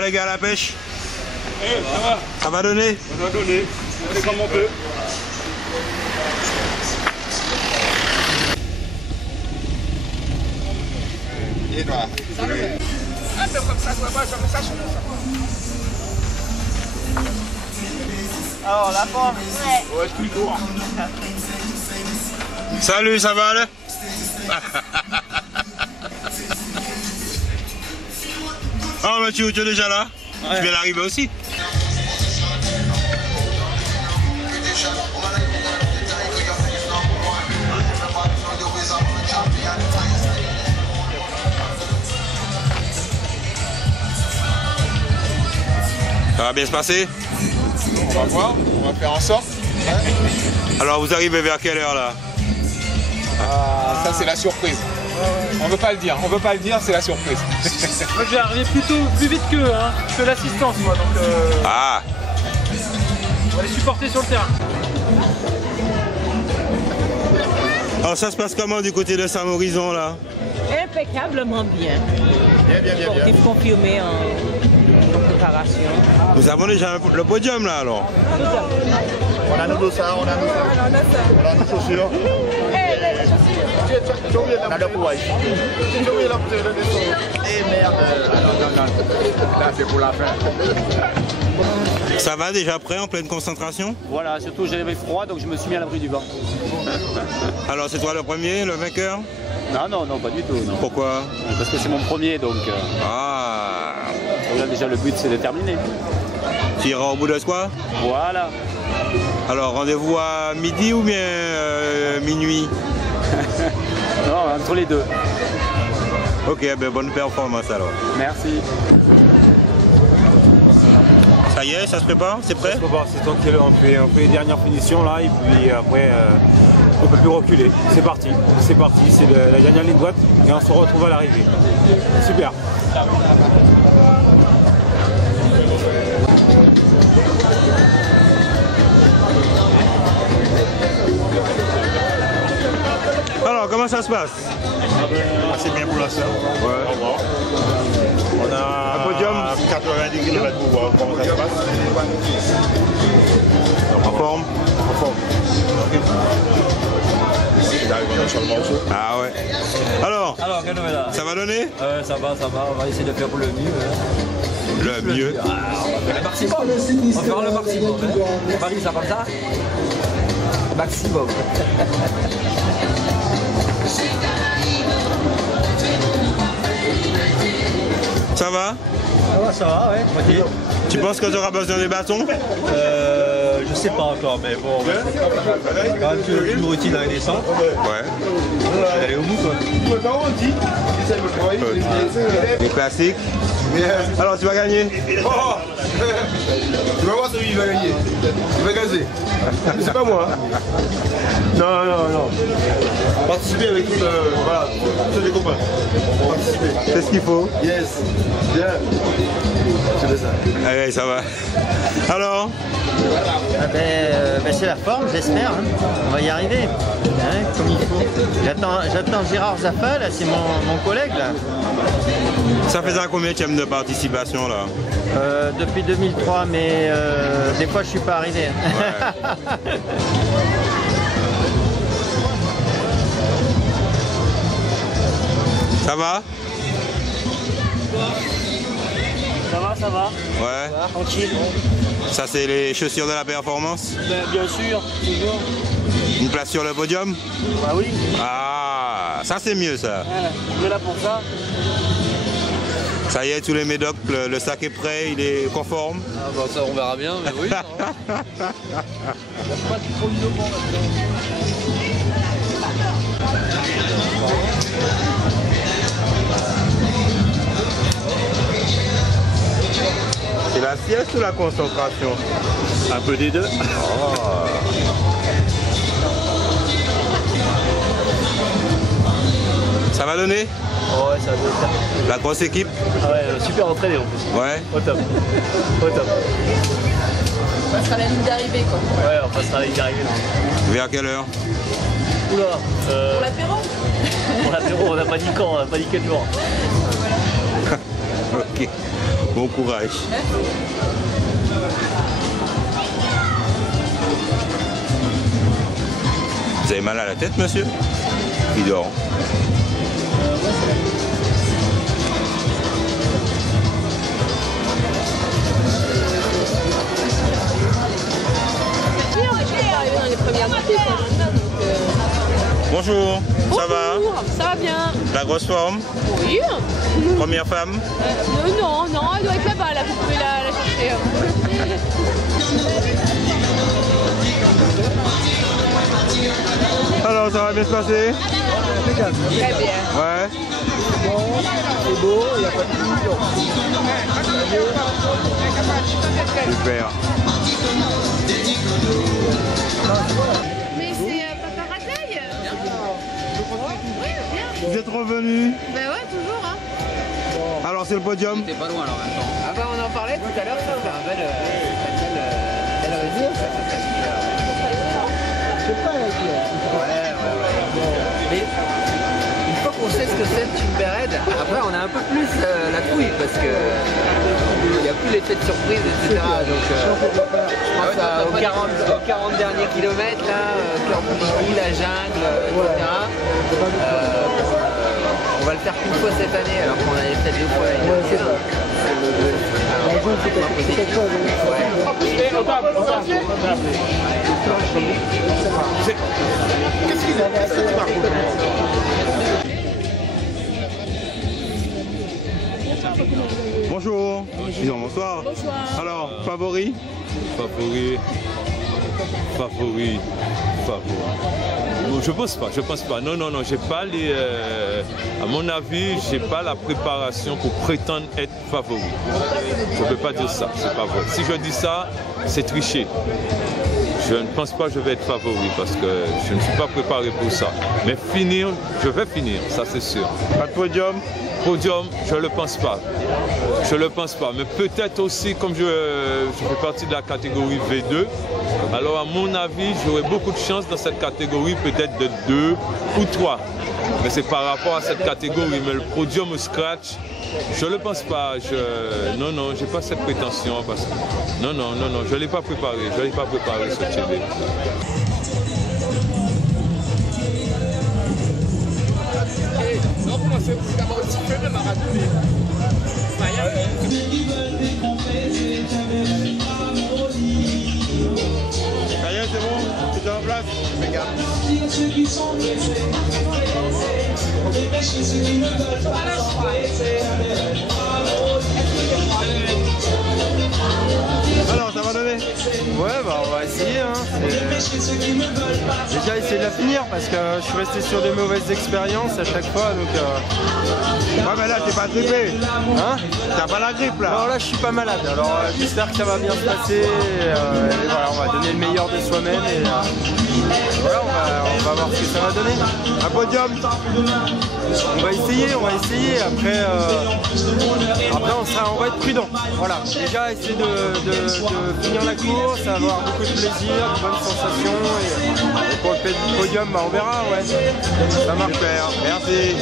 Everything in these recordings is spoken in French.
va les gars à la pêche? Ça va. Ça va donner? Ça va donner. On est comme on peut. Et toi? Un peu comme ça, ça chez nous. Alors la forme? Ouais, je suis lourd. Salut, ça va là? Oh, mais tu es déjà là? Ouais. Tu viens d'arriver aussi? Ça va bien se passer? On va voir, on va faire en sorte. Alors vous arrivez vers quelle heure là? Ah, ça c'est la surprise. On veut pas le dire, c'est la surprise. Moi je vais arriver plus vite que l'assistance moi, donc Ah! on va les supporter sur le terrain. Alors ça se passe comment du côté de Saint-Horizon là? Impeccablement bien. Bien. Sportif confirmé en préparation. Nous avons déjà le podium là alors? On a nos dossards, on a nos chaussures. On a le courage. Et merde. Non. Là c'est pour la fin. Ça va déjà prêt en pleine concentration? Voilà, surtout j'avais froid donc je me suis mis à l'abri du vent. Alors c'est toi le premier, le vainqueur? Non, pas du tout. Non. Pourquoi? Parce que c'est mon premier donc. Ah! Là, déjà le but c'est de terminer. Tu iras au bout de quoi? Voilà. Alors rendez-vous à midi ou bien minuit? Non, entre les deux. Ok, ben bonne performance alors. Merci. Ça y est, ça se prépare? C'est prêt? C'est tranquille, on fait les dernières finitions là et puis après on peut plus reculer. C'est parti, c'est la dernière ligne droite et on se retrouve à l'arrivée. Super. Alors comment ça se passe? C'est bien pour l'instant. Ouais. On a un podium 90 km pour voir comment ça se passe. En forme? Il arrive sur le morceau. Ah ouais. Alors, quelle nouvelle? ça va donner? Ça va, on va essayer de faire pour le mieux. Le mieux. On va faire le maximum. On va faire le maximum. Paris, ça va ça? Maximum. Ça va, ouais. Okay. Tu penses que tu auras besoin des bâtons? Je sais pas encore, mais bon, quand même une routine à une descente. Ouais. Je vais aller au bout quoi. Les classiques. Alors tu vas gagner. Oh, tu vas voir celui qui va gagner. Il va gazer. C'est pas moi. Hein. Non. Participer avec voilà, tous les copains. Participer. C'est ce qu'il faut. Yes. Bien. C'est ça. Allez, ça va. Alors? C'est la forme, j'espère. Hein. On va y arriver, hein, comme il faut. J'attends Gérard Zaffa, là, c'est mon collègue. Là. Ça faisait combien de participation là? Depuis 2003, mais des fois je suis pas arrivé. Ouais. Ça va? Ça va. Ouais. Tranquille. Ça c'est les chaussures de la performance? Bien sûr, toujours. Une place sur le podium? Bah oui. Ah, ça c'est mieux ça. On est là pour ça. Ça y est, tous les médocs, le sac est prêt, il est conforme. Ah bah ça on verra bien, mais oui. C'est la sieste ou la concentration? Un peu des deux. Oh. Ça va donner? Ouais, ça va bien. La grosse équipe? Ah ouais, super entraîné en plus. Ouais. Au top. On passera la ligne d'arrivée quoi. Ouais, on passera la ligne d'arrivée. Vers quelle heure? Pour l'apéro. Pour l'apéro, on n'a pas dit quand, on n'a pas dit quel jour. Ok, bon courage. Vous avez mal à la tête, monsieur? Il dort. Bonjour, ça va? Ça va bien. La grosse forme? Oui. Première femme? Non, elle doit être là-bas, là, vous pouvez la chercher. Alors, ça va bien se passer? Très bien. Ouais. C'est beau, il n'y a pas de division. Super. Mais c'est Papa Rateil. Oui, bien. Vous êtes revenu? Ben ouais, toujours, hein. Alors, c'est le podium? T'es pas loin là en même temps. Ah bah on en parlait tout à l'heure, ça fait un bel réseau, ça fait. Je sais pas, Ouais. Mais une fois qu'on sait ce que c'est le Timber Red, après on a un peu plus la trouille parce que il n'y a plus l'effet de surprise, etc. Donc je pense aux 40 derniers kilomètres là, Corbuchy, la jungle, etc. On va le faire qu'une fois cette année alors qu'on avait fait 2 fois l'année dernière. Qu'est-ce qu'il a? Bonjour. Disons bonsoir. Bonsoir. Alors, favori? Favori. Je pense pas. Non, j'ai pas les. À mon avis, j'ai pas la préparation pour prétendre être favori. Je peux pas dire ça, c'est pas vrai. Si je dis ça, c'est tricher. Je ne pense pas que je vais être favori parce que je ne suis pas préparé pour ça. Mais finir, je vais finir, ça c'est sûr. Pas de podium? Podium, je ne le pense pas. Mais peut-être aussi, comme je fais partie de la catégorie V2, alors à mon avis, j'aurai beaucoup de chance dans cette catégorie, peut-être de 2 ou 3. Mais c'est par rapport à cette catégorie. Mais le podium au scratch, je ne le pense pas. Non, je n'ai pas cette prétention. Parce que... Non, je ne l'ai pas préparé. Ce TV. Ça y est, c'est bon? Tu es en place? Alors, ça va donner? Ouais, bah on va essayer. Hein. Déjà essayer de la finir parce que je suis resté sur des mauvaises expériences à chaque fois. Donc, Ouais, mais là, t'es pas grippé. Hein? T'as pas la grippe là? Non, là je suis pas malade. Alors j'espère que ça va bien se passer. Et voilà, on va donner le meilleur de soi-même. Et voilà, on va voir ce que ça va donner. Un podium? On va essayer. Après, on va être prudent. Voilà. Déjà essayer de finir la course, avoir beaucoup de plaisir, de bonnes sensations. Et pour le podium, bah, on verra. Ouais. Ça marche. Super. Merci.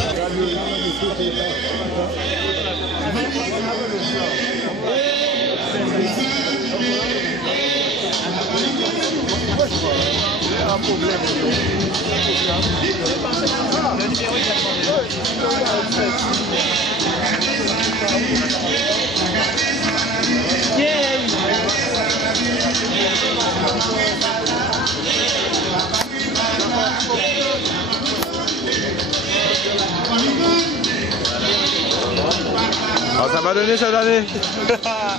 Alors ça va donner cette année?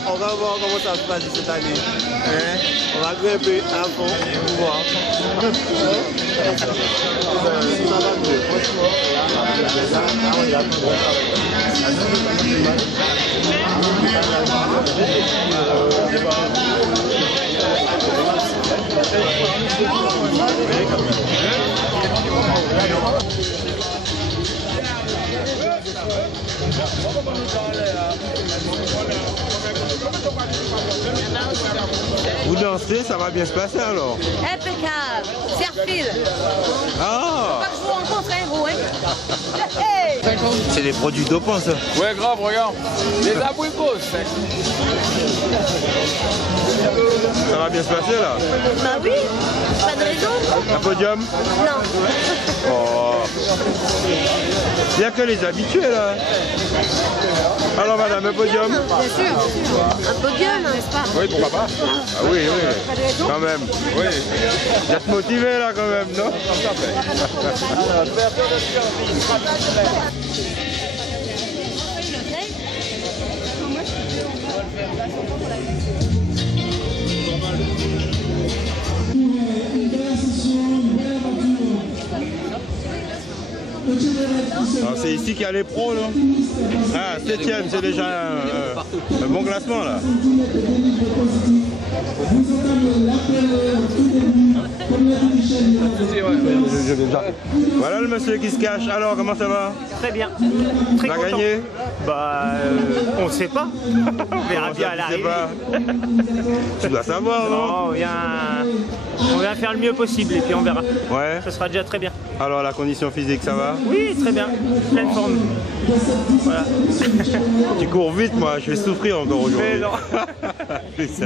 On va voir comment ça se passe cette année. On va grimper à fond pour voir. Vous dansez, ça va bien se passer alors? Impeccable. Serre-fil. Ah! Pas que je vous rencontre un vous, hein? Hey! C'est des produits dopants, ça? Ouais, grave, regarde. Les abricots. Ça va bien se passer là? Bah oui, pas de raison. Un podium? Non. Oh. Il n'y a que les habitués là. Alors madame, un podium? Bien sûr. Un podium, n'est-ce pas? Oui, pourquoi pas? Ah oui, oui. Quand même. Oui. Vous êtes motivé là quand même, non? C'est ici qu'il y a les pros là. Ah, 7ème, c'est déjà un bon classement là. Voilà le monsieur qui se cache. Alors comment ça va? Très bien. Très content. content. Gagné? Bah on ne sait pas. On verra bien à l'arrivée. Tu dois savoir, non? On vient faire le mieux possible et puis on verra. Ouais. Ce sera déjà très bien. Alors la condition physique, ça va? Oui, très bien. Pleine forme. Voilà. Tu cours vite, moi, je vais souffrir encore aujourd'hui. Mais non. C'est ça.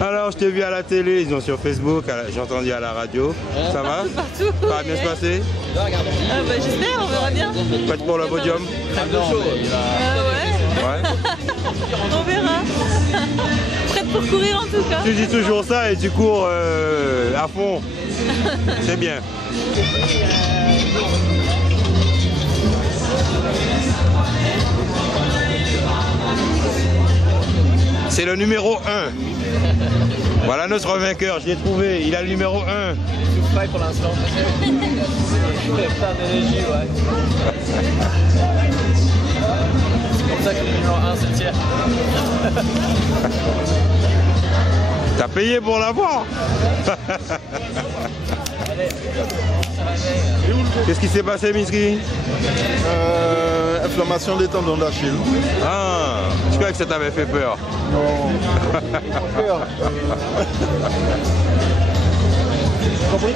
Alors, je t'ai vu à la télé, ils ont sur Facebook, j'ai entendu à la radio. Ça va? Partout. Ça va bien se passer? Ah bah, j'espère, on verra bien. Prête pour le podium? Ouais. On verra. Prête pour courir en tout cas. Tu dis toujours ça et tu cours à fond. C'est bien. C'est le numéro 1. Voilà notre vainqueur, je l'ai trouvé. Il a le numéro 1. Je suis prêt pour l'instant. Plein d'énergie, ouais. C'est pour ça que le numéro 1 c'est tiers. T'as payé pour l'avoir. Qu'est-ce qui s'est passé, Miski? Inflammation des tendons d'Achille. Ah, je croyais que ça t'avait fait peur. Non. Peur. Compris?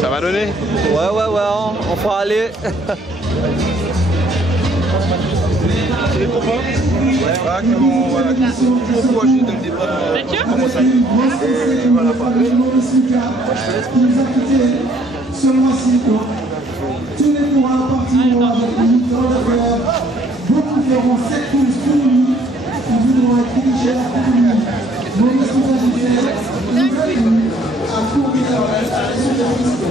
Ça va donner? Ouais, on fera aller. C'est les copains voilà, qui sont proches dès le départ. Comment ça? Et voilà, parfait. Seulement 5 ans. Tous les coureurs partiront avec une tonne de verre. Beaucoup feront 7 courses pour lui. Ils voudront être dirigés pour lui. Maurice Moussaïdé, à courir sur la piste.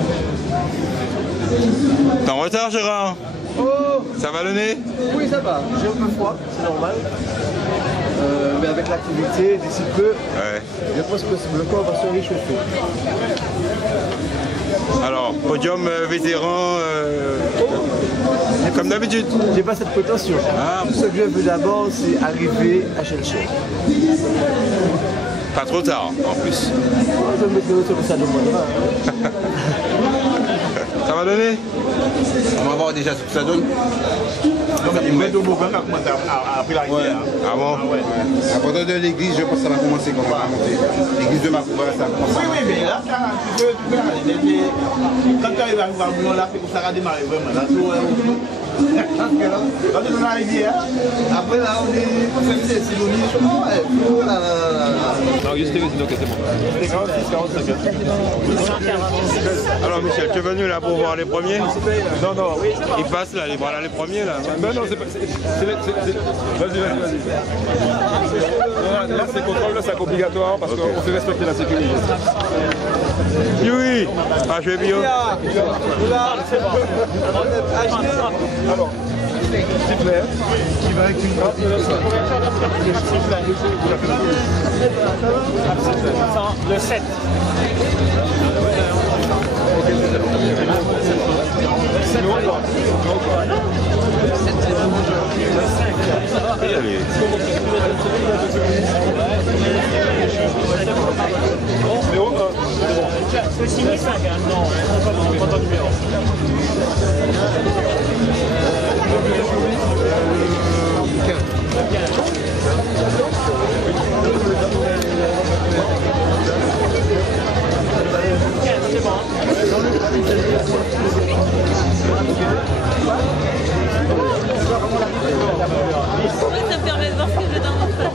T'es en retard, Gérard? Oh! Ça va le nez? Oui, ça va. J'ai un peu froid, c'est normal. Mais avec l'activité, d'ici peu, je pense que le corps va se réchauffer. Alors, podium vétéran, comme d'habitude. J'ai pas cette prétention. Tout ce que je veux d'abord, c'est arriver à chercher. Pas trop tard, en plus. Je me mettrai autour de ça de moi. Ça va donner? On va voir déjà ce que ça donne. Il met au Bourgogne après la rivière. Ah bon? À partir de l'église, je pense que ça va commencer quand on va monter. L'église de Macouba, ça va commencer. Oui, mais là, tu peux aller. Quand tu arrives à Bourgogne, là, c'est pour ça qu'on a démarré vraiment. Là, quand tu es dans la rivière, après là, on est c'est Sidonie, je crois. Non, juste c'est bon. C'est 45. Alors Michel, tu es venu là pour voir les premiers? Non, oui. Ils passent là, voilà les premiers là. Ben non, c'est pas. Vas-y. Là, c'est contrôle, là, c'est obligatoire parce qu'on fait respecter la sécurité. Oui, ah, je vais bio. Alors, super. Qui va avec une Le 7. Ça me permet de voir ce que j'ai dans mon sac.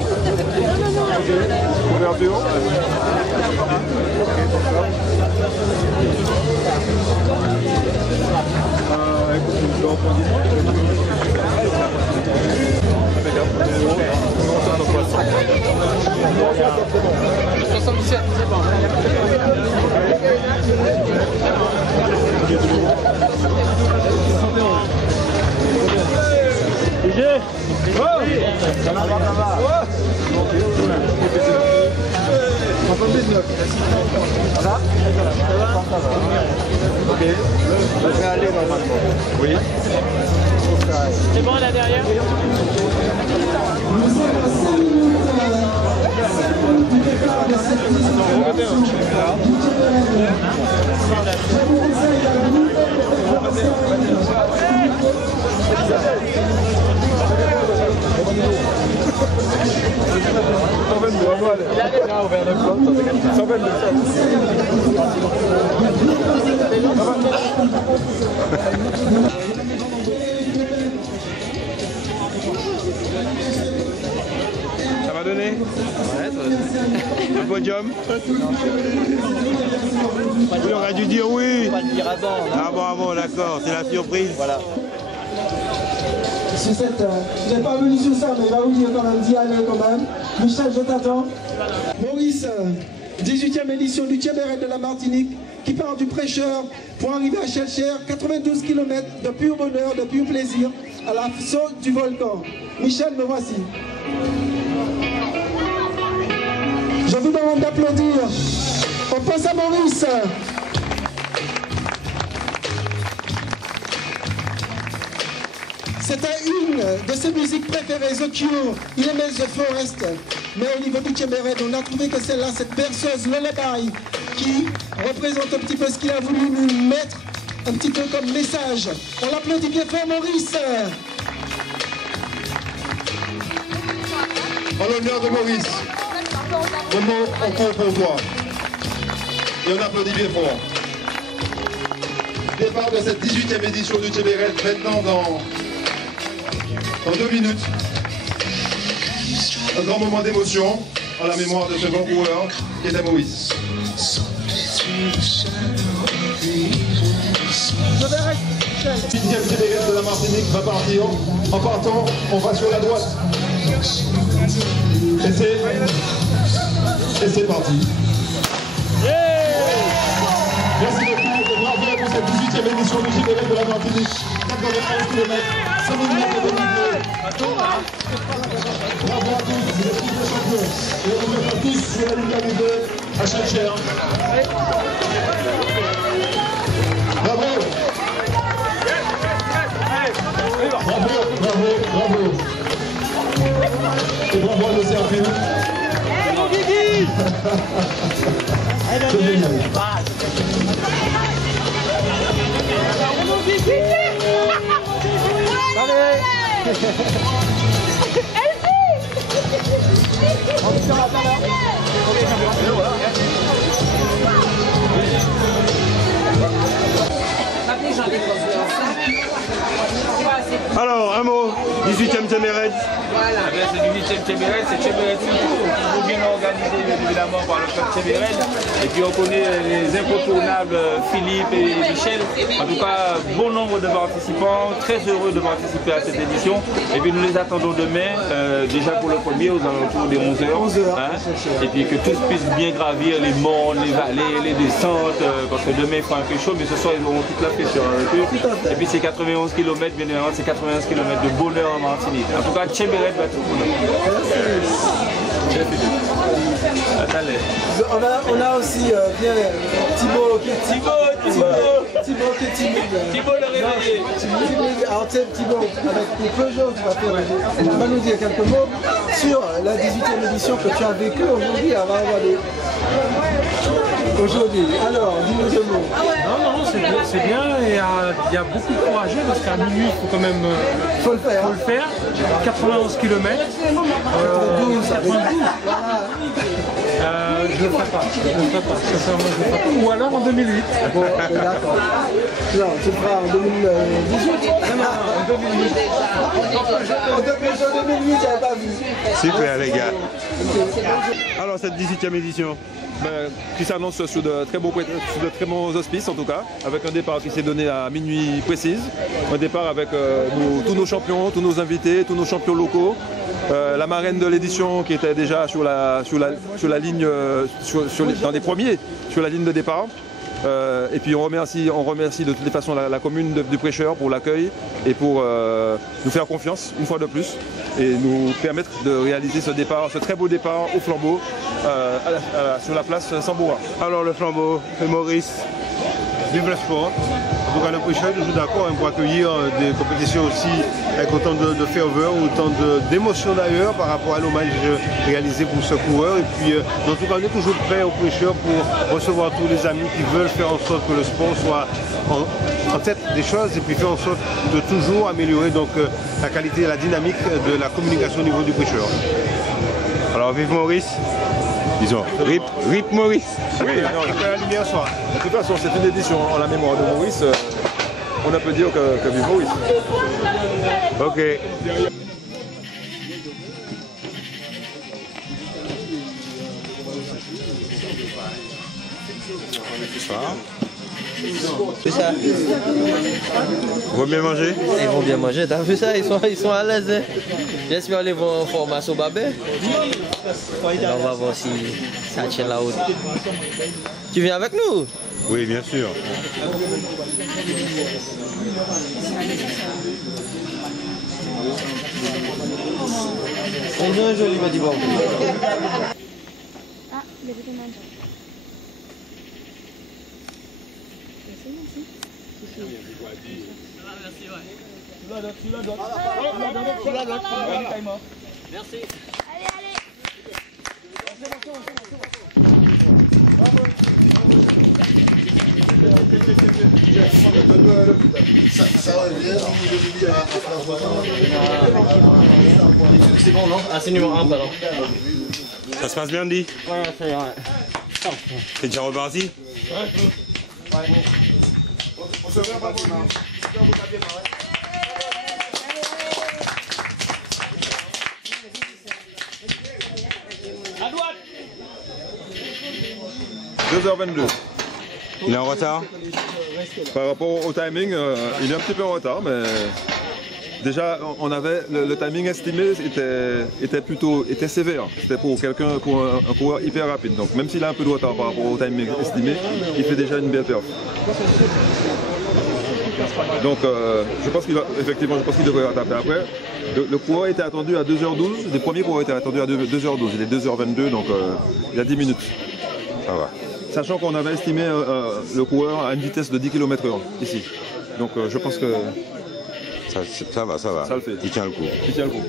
Ok. Je vais aller normalement. Oui. C'est bon là derrière? Ça va donner? Le podium? Oui, on aurait dû dire oui. On va le dire avant. Ah bon, d'accord, c'est la surprise. Voilà. Sur cette, je n'ai pas venu sur ça, mais il va vous dire quand même, d'y aller quand même. Michel, je t'attends. Maurice, 18e édition du Tchéberet de la Martinique, qui part du Prêcheur pour arriver à Chelcher, 92 km de pur bonheur, de pur plaisir, à la saute du volcan. Michel, me voici. Je vous demande d'applaudir. On passe à Maurice. C'était une de ses musiques préférées, The Cure. Il aimait The Forest. Mais au niveau du Tchéberet, on a trouvé que celle-là, cette berceuse Lullaby, qui représente un petit peu ce qu'il a voulu nous mettre, un petit peu comme message. On l'applaudit bien fort, Maurice. En l'honneur de Maurice, le mot encore pour toi. Et on applaudit bien fort. Départ de cette 18e édition du Tchéberet, maintenant dans 2 minutes. Un grand moment d'émotion en la mémoire de ce grand coureur qui était Maurice. 8e Tchéberet de la Martinique va partir. En partant, on va sur la droite. Et c'est parti. Merci beaucoup et bravo pour cette 18e édition du Tchéberet de la Martinique. 91 km, 5 000 mètres de dénivelé. Bravo à tous, vous êtes tous les champions. Et on vous met tous sur la ligne d'arrivée à Chelcher. Bravo. Bravo, bravo, bravo. Et bravo à nos services. C'est mon Guigui. C'est génial. Alors, un mot, 18e Tchéberet. Voilà. C'est du 8e Tchéberet, c'est Tchéberet toujours bien organisé évidemment par le club Tchéberet. Et puis on connaît les incontournables Philippe et Michel. En tout cas, bon nombre de participants, très heureux de participer à cette édition. Et puis nous les attendons demain, déjà pour le premier aux alentours des 11h. Hein, et puis que tous puissent bien gravir les monts, les vallées, les descentes, parce que demain il fera un peu chaud, mais ce soir ils auront toute la fraîcheur avec eux. Et puis c'est 91 km, bien évidemment, c'est 91 km de bonheur en Martinique. En tout cas, Tchéberet va tout bonheur. On a aussi bien Thibaut qui est timide. Thibaut le réveillé. Alors Thibaut, avec les Peugeot, tu vas nous dire quelques mots sur la 18e édition que tu as vécue aujourd'hui à Varavado. Aujourd'hui, alors, dis-nous deux mots. Non, c'est bien, et il y a beaucoup de courageux parce qu'à minuit, il faut quand même faut le faire. 91 km. 92. Je ne le ferai pas. Sincèrement, je le ferai pas. Ou alors en 2008. Bon, d'accord. Non, tu le feras en 2018. Non, en 2008. En 2008, j'avais pas vu. Super les gars. Alors cette 18e édition qui s'annonce sous de très bons auspices en tout cas, avec un départ qui s'est donné à minuit précise, un départ avec tous nos champions, tous nos invités, tous nos champions locaux, la marraine de l'édition qui était déjà sur la ligne, dans les premiers, sur la ligne de départ. Et puis on remercie de toutes les façons la commune du Prêcheur pour l'accueil et pour nous faire confiance une fois de plus et nous permettre de réaliser ce très beau départ au flambeau sur la place Samboura. Alors le flambeau, c'est Maurice, vive le sport. En tout cas le Prêcheur est toujours d'accord pour accueillir des compétitions aussi avec autant de ferveur, autant d'émotion d'ailleurs par rapport à l'hommage réalisé pour ce coureur. Et puis en tout cas on est toujours prêt au Prêcheur pour recevoir tous les amis qui veulent faire en sorte que le sport soit en tête des choses et puis faire en sorte de toujours améliorer donc la qualité et la dynamique de la communication au niveau du Prêcheur. Alors vive Maurice, disons, RIP Maurice. Oui, la lumière soit. De toute façon c'est une édition en la mémoire de Maurice, on peut dire que vive Maurice. Ok. C'est ça. Ils vont bien manger? Ils vont bien manger, t'as vu ça? Ils sont à l'aise. Hein? J'espère qu'ils vont en formation babé. On va voir si ça tient la route. Tu viens avec nous? Oui, bien sûr. Ils ont un joli petit bon. Ah, le petit manteau. Merci. Allez, allez. C'est bon, non? Ah, c'est numéro 1, pardon. Ça se passe bien, Andy? Ouais, c'est vrai. T'es déjà reparti? Ouais. On se voit pas pour À droite. 2h22. Il est en retard? Par rapport au timing, il est un petit peu en retard, mais déjà on avait le timing estimé était sévère. C'était pour un coureur hyper rapide. Donc même s'il a un peu de retard par rapport au timing estimé, il fait déjà une belle perf. Donc je pense qu'il devrait rattraper après. Le coureur était attendu à 2h12, les premiers coureurs étaient attendus à 2h12, il est 2h22, donc il y a 10 minutes. Ça va. Sachant qu'on avait estimé le coureur à une vitesse de 10 km/h ici. Donc je pense que ça va. Ça le fait. Il tient le coup. Il tient le coup.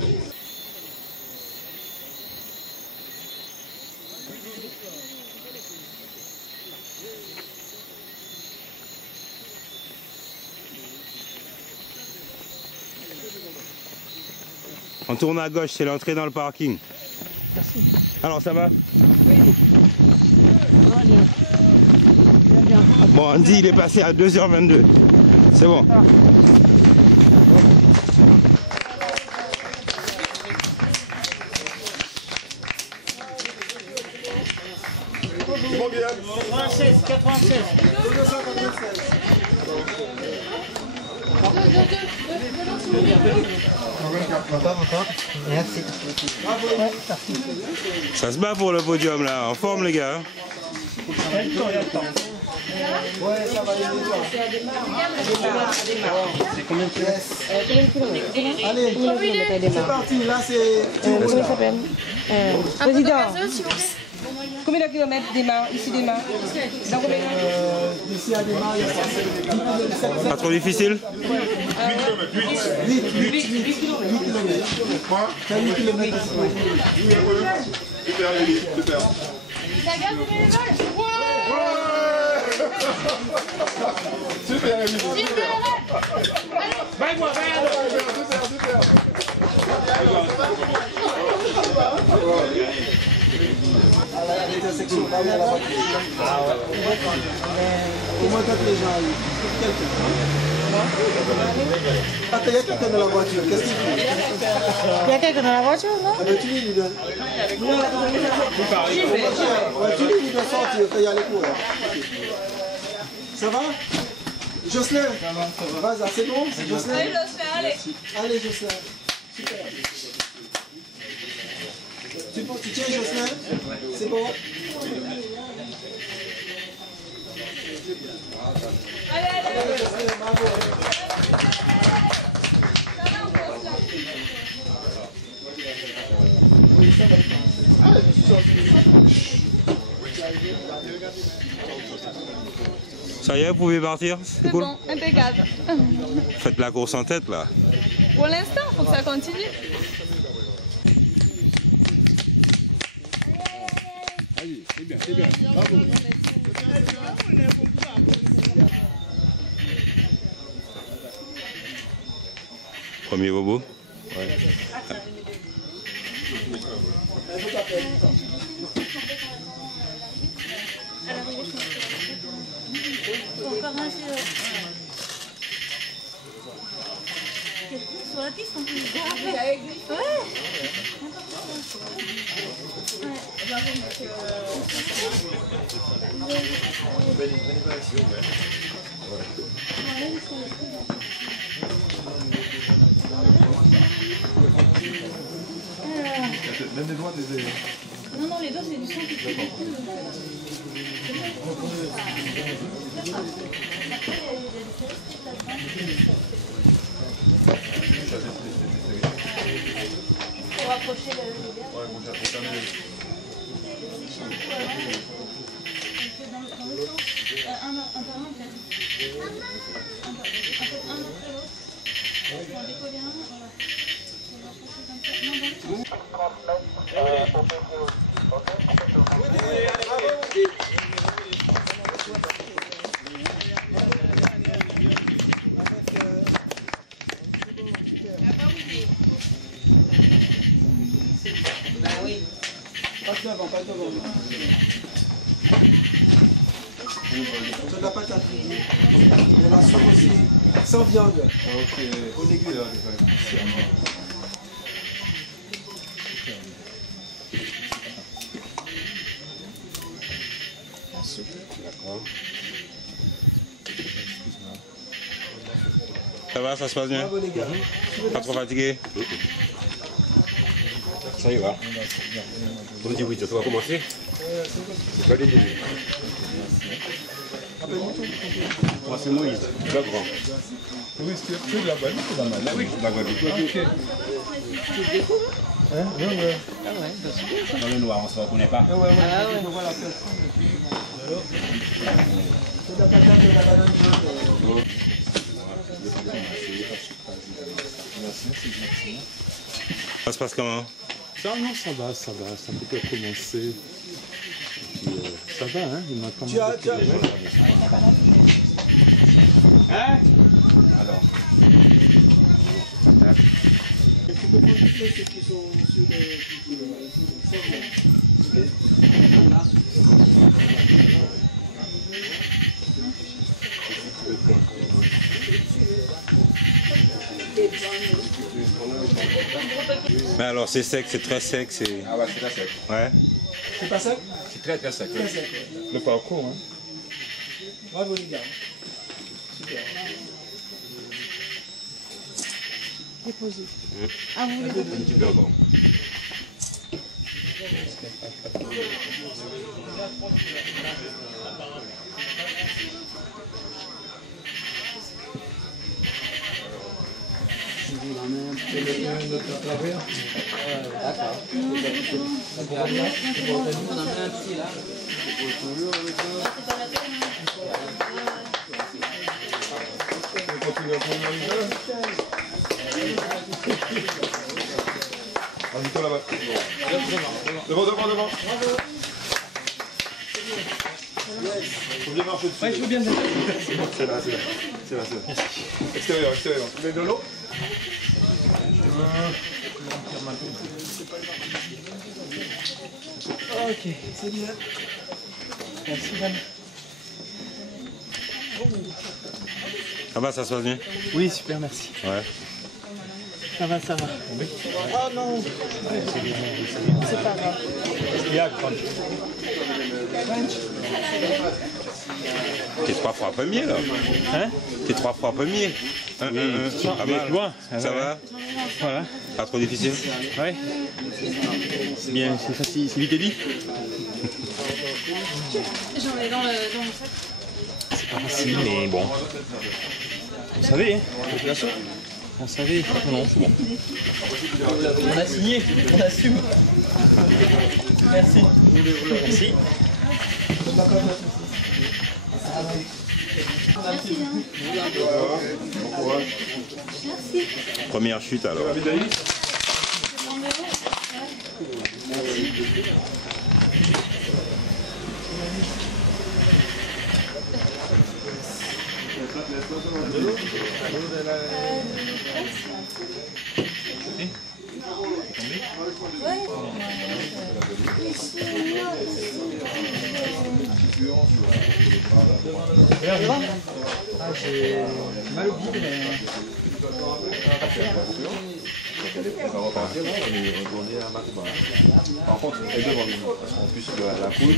On tourne à gauche, c'est l'entrée dans le parking. Merci. Alors ça va? Oui. Bien. Bon, Andy il est passé à 2h22. C'est bon. C'est bon, Guillaume? 96. Merci. Ça se bat pour le podium là, en forme les gars. Ouais, ça va aller. C'est combien de kilomètres? Allez, c'est parti, là c'est... Comment il s'appelle? Président. Combien de kilomètres démarre ici démarre? Dans combien de kilomètres? D'ici à démarre, il y a 7. Pas trop difficile? 8 kilomètres. Quoi? 8 kilomètres. Super, super. Ça garde le bénévole? Super, Rémi. Super. Bye-moi, super, super. À l'intersection, là où il y a la voiture. Comment quand les gens arrivent? Attends, il y a quelqu'un dans la voiture, qu'est-ce qu'il fait? Il y a quelqu'un dans la voiture, non? Ah ben tu lui dois... Tu lui dois sortir, tu y aller courir. Ça va? Jocelyn? Vas-y, c'est bon? Jocelyn? Allez, Jocelyn, allez. Allez, Jocelyn. Super. Tu tiens, Jocelyn? C'est bon? Allez, allez. Jocelyn, bravo. Ça y est, vous pouvez partir? C'est cool. Bon, impeccable. Faites la course en tête là. Pour l'instant, il faut que ça continue. Allez, c'est bien, bravo. Premier bobo? Ouais. Encore un sur la piste, on peut le voir. Ouais. Même les doigts, des... Non, non, les doigts, c'est du sang qui fait beaucoup. Pour rapprocher le verre. Ouais, bon, j'ai fait Dans l'autre sens, un par un peut-être. Un après l'autre. On va décoller un, voilà. On va rapprocher comme ça. Non, dans l'autre sens. Pas devant, pas devant. De la patate frite. De la soupe aussi, sans viande. Ok. Au légumes. D'accord. Ça va, ça se passe bien? Bravo les gars. Pas trop fatigué? Ça y va. On dit oui, ça va commencer? C'est pas les débuts. Moi c'est Moïse, le grand. Oui, c'est de la Guadeloupe ou de la Malaisie? Oui, de la Guadeloupe. Ok. Hein? Oui, oui. Ah ouais, c'est Dans le noir, on ne se reconnaît pas. Ah ouais, je vois la personne. C'est de la patate, de la banane jaune. Ça se passe comment? Ça, non, ça va, ça peut commencer. Puis, ça va, hein, il m'a quand même... Hein? Alors. Tu peux prendre toutes les ceux qui sont sur le... sans viande. Ok? Voilà. Mais alors c'est sec, c'est très sec, c'est... Ah ouais, c'est très sec. Ouais. C'est pas sec? C'est très très sec. Très sec. Le parcours, hein. Bravo les gars. Super. déposé. Ah, vous voulez déposer? Un petit peu encore. Je vous la mets un peu. D'accord. On en met un petit là. Vas-y, toi là-bas. Devant. Faut bien marcher dessus. Ouais, je veux bien. C'est là. Extérieur. Tu mets de l'eau? Ok, c'est bien. Merci, Dan. Ça va, ça se passe bien? Oui, super, merci. Ouais. Ça va. Oh non. C'est pas grave. Il y a crunch. T'es 3 fois premier là. Hein? T'es 3 fois premier. Pas mal. Ça va? Voilà. Pas trop difficile? Ouais. C'est bien, c'est facile, c'est vite dit. J'en ai dans mon sac. C'est pas facile, mais bon. Vous savez, hein? Bien sûr. On savait. Non, c'est bon. On a signé, on assume. Merci. Merci. Merci. Première chute alors. Ah, j'ai mal au bide, mais... Par contre, les deux vont venir, parce qu'en plus de la poule,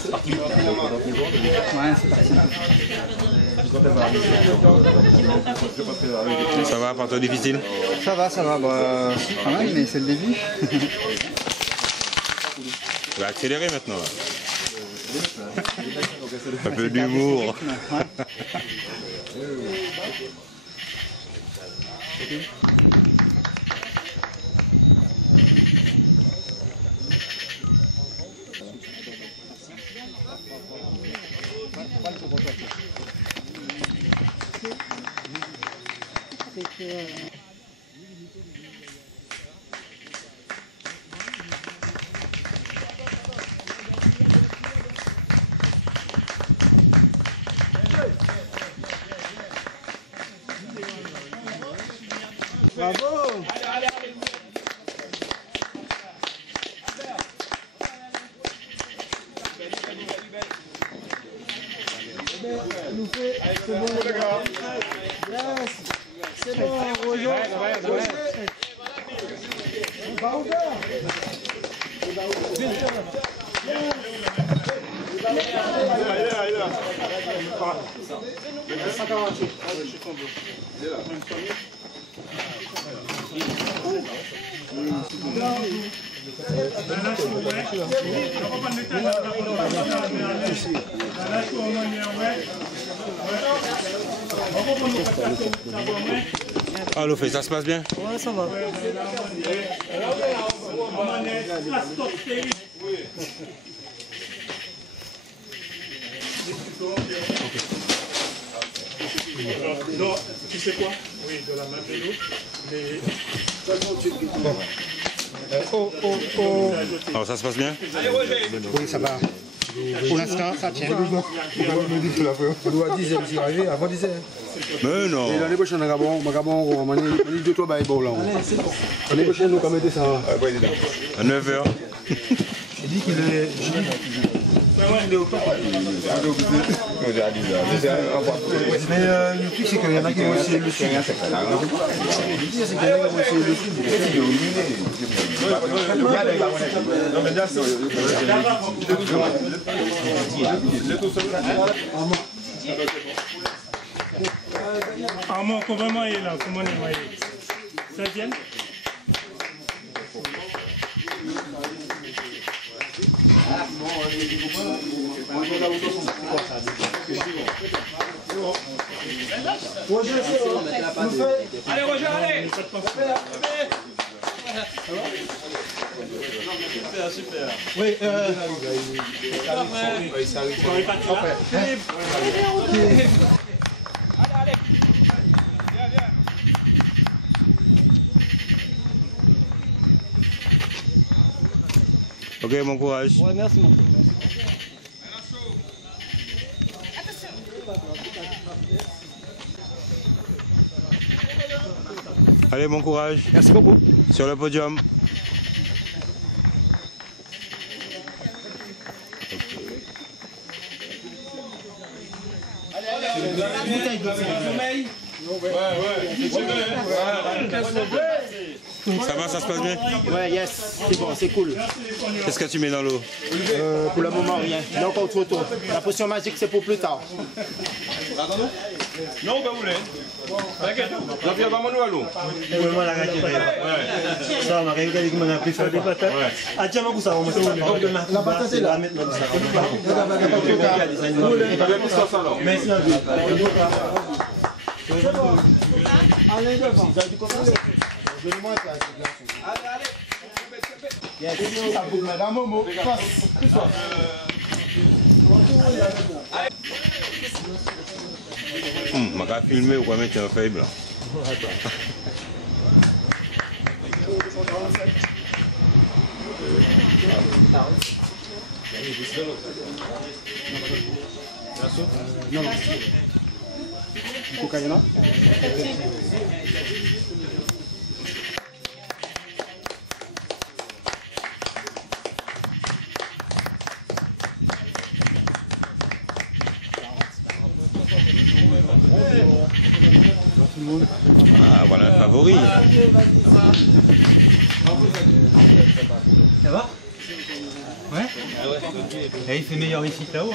C'est parti. Ouais, c'est parti. Ça va, pas trop difficile? Ça va, bah, quand même, mais c'est le début. On va accélérer maintenant là. Un peu d'humour. Bravo! Nous fait, c'est bon les gars. Yes, c'est bon, Roger. Barouda. Allô, fait, ça se passe bien? Ouais, ça va. Non, tu sais quoi? Oui, de la main de l'eau. Alors, ça se passe bien? Oui, ça va. Pour l'instant, ça tient. On doit 10 heures, arrivé avant 10 heures. Mais non. Et l'année prochaine, on a dit 2-3 bails bon là. L'année prochaine, nous allons mettre ça. À 9h. J'ai dit qu'il est. Mais le truc, c'est qu'il y en a qui vont essayer le sud. Le truc, c'est qu'il y en a qui vont essayer le sud. Non, mais là, c'est. Armand, comment il est là? Comment il est? Ça vient? Allez Roger, allez. Super. Oui, Ok, bon courage. Ouais, merci mon frère. Allez, bon courage. Merci beaucoup. Sur le podium. Ça va, ça se passe bien? Ouais, yes, c'est bon, c'est cool. Qu'est-ce que tu mets dans l'eau? Pour le moment, rien. Il y a encore trop tôt. La potion magique, c'est pour plus tard. Non, pas voulu. T'inquiète. Jean-Pierre, va-moi-nous à l'eau. Moi, la gâterie. Ça, on a regardé comment on a pu faire des patates. Ah, tiens, moi, ça, on va la patate est là. Merci, allez devant. Donnez-moi ça. Yes, ça bouge, madame Momo. On va filmer ou quoi mettre un faible. Non, non. Cocaïna. Tout le monde. Ah, voilà un favori. Ça va? Ouais. Et il fait meilleur ici que là-haut.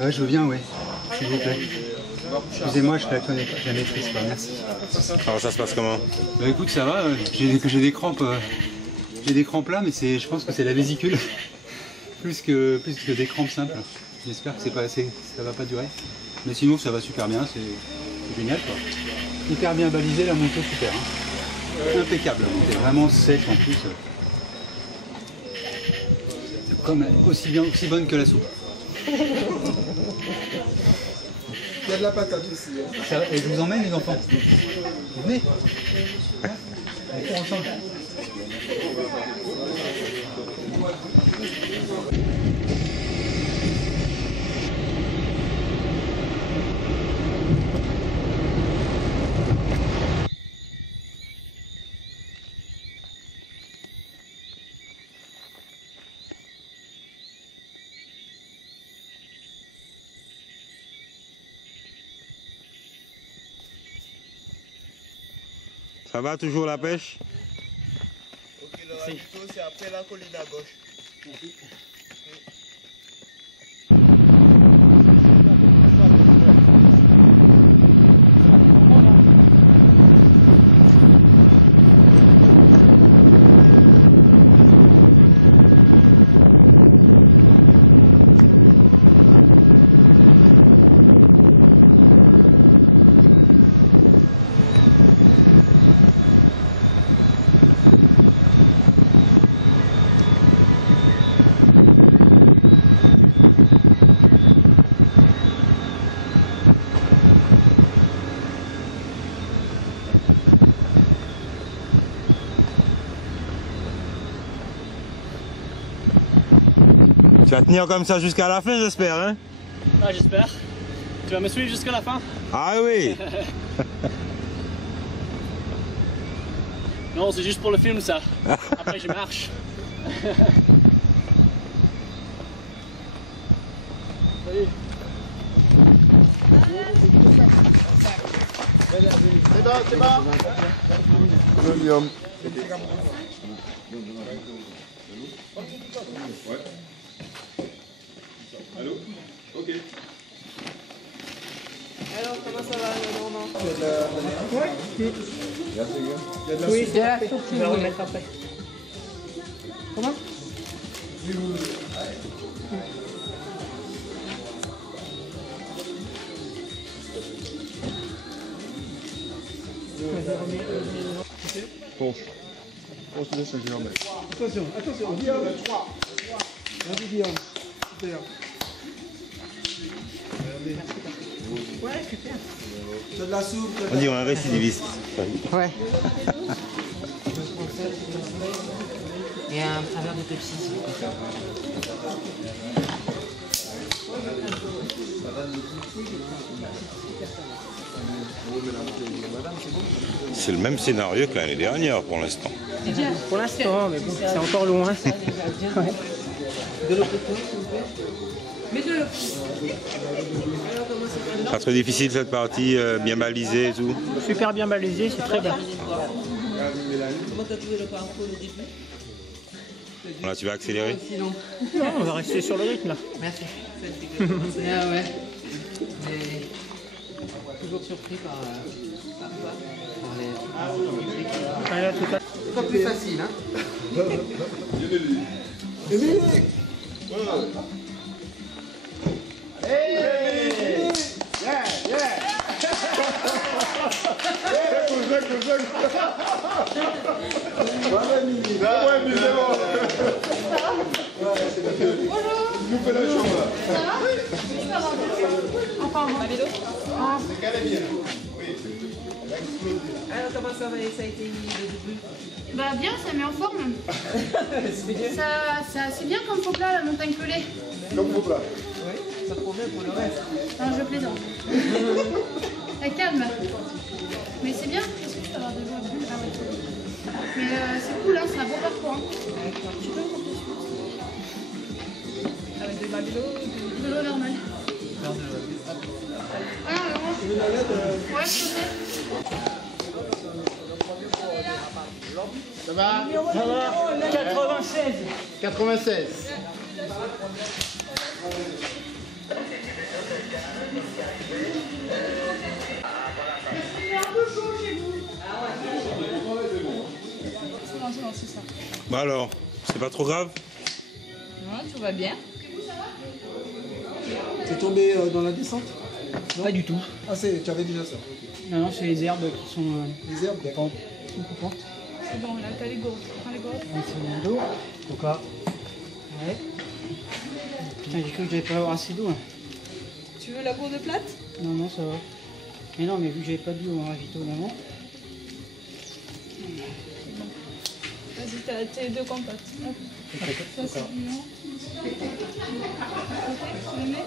Ouais, je veux bien, oui. S'il vous plaît. Excusez-moi, je la maîtrise pas. Merci. Alors ça se passe comment? Bah écoute, ça va. J'ai des crampes. J'ai des crampes là, mais je pense que c'est la vésicule. plus que des crampes simples. J'espère que ça va pas durer. Mais sinon, ça va super bien. C'est génial, quoi. Hyper bien balisé, la montée, super. Hein. Impeccable, la montée. Vraiment sèche en plus. Comme aussi bonne que la soupe. Il y a de la patate aussi. Hein. Et je vous emmène les enfants. Vous venez? On court ensemble. Ça va toujours la pêche? Ok, le ravito, c'est après la colline à gauche. Merci. Tu vas tenir comme ça jusqu'à la fin, j'espère, hein? Ah, j'espère. Tu vas me suivre jusqu'à la fin? Ah oui. Non, c'est juste pour le film, ça. Après, je marche. Salut. C'est bon. William. Ouais. Allô? Ok. Alors, comment ça va, le Normand? Oui, c'est la soupe. Je vais remettre après. Comment? Bon. Attention, attention, Guillaume, 3. Vas-y Guillaume. Super. Ouais, super. Tu as de la soupe. On dirait un récidiviste. Ouais. Et un verre de Pepsi, s'il vous plaît. C'est le même scénario que l'année dernière pour l'instant. Pour l'instant, mais bon, c'est encore loin. Ouais. De l'autre côté, s'il vous plaît. Mais de l'autre côté. Pas très difficile cette partie, bien balisée et tout. Super bien balisé, c'est très bien. Comment t'as trouvé le parcours au début? Là, tu vas accélérer? Non, on va rester sur le rythme là. Merci. Ah ouais. Mais toujours surpris par les trucs. C'est pas plus facile, hein. Nous fait la chambre là. Ça va? Oui. Je peux avoir de l'eau? Enfin, on va vélo. C'est calé bien. Alors comment ça va, ça a été le début? Bah bien, ça met en forme. C'est bien comme faux plat, la montagne pelée. Comme faux plat. Oui, ça promet pour le reste. Non, je plaisante. Calme. Mais c'est bien. Est-ce que je peux avoir de l'eau? Ah ouais. Mais c'est cool, hein, c'est un beau parcours. Hein. Tu peux me compter? Avec de l'eau? De l'eau normale. Ah non, mais moi. Ouais, je sais. Ça va? Ça va? 96. 96. C'est un peu chaud chez vous. C'est bon, c'est ça. Bah alors, c'est pas trop grave? Non, tout va bien. T'es tombé dans la descente? Non? Pas du tout. Ah, tu avais déjà ça? Non, non, c'est les herbes qui sont. Les herbes, d'accord. Coupantes. C'est bon, là, t'as les gourdes. Tu prends les gourdes. C'est mon dos. Donc là. Ouais. Putain, j'ai cru que j'allais pas avoir assez d'eau. Hein. Tu veux la gourde plate? Non, non, ça va. Mais non, mais vu que j'avais pas d'eau en ravito en avant. Vas-y, t'as tes deux compotes. Hop. Ça, c'est bien. Tu les mets?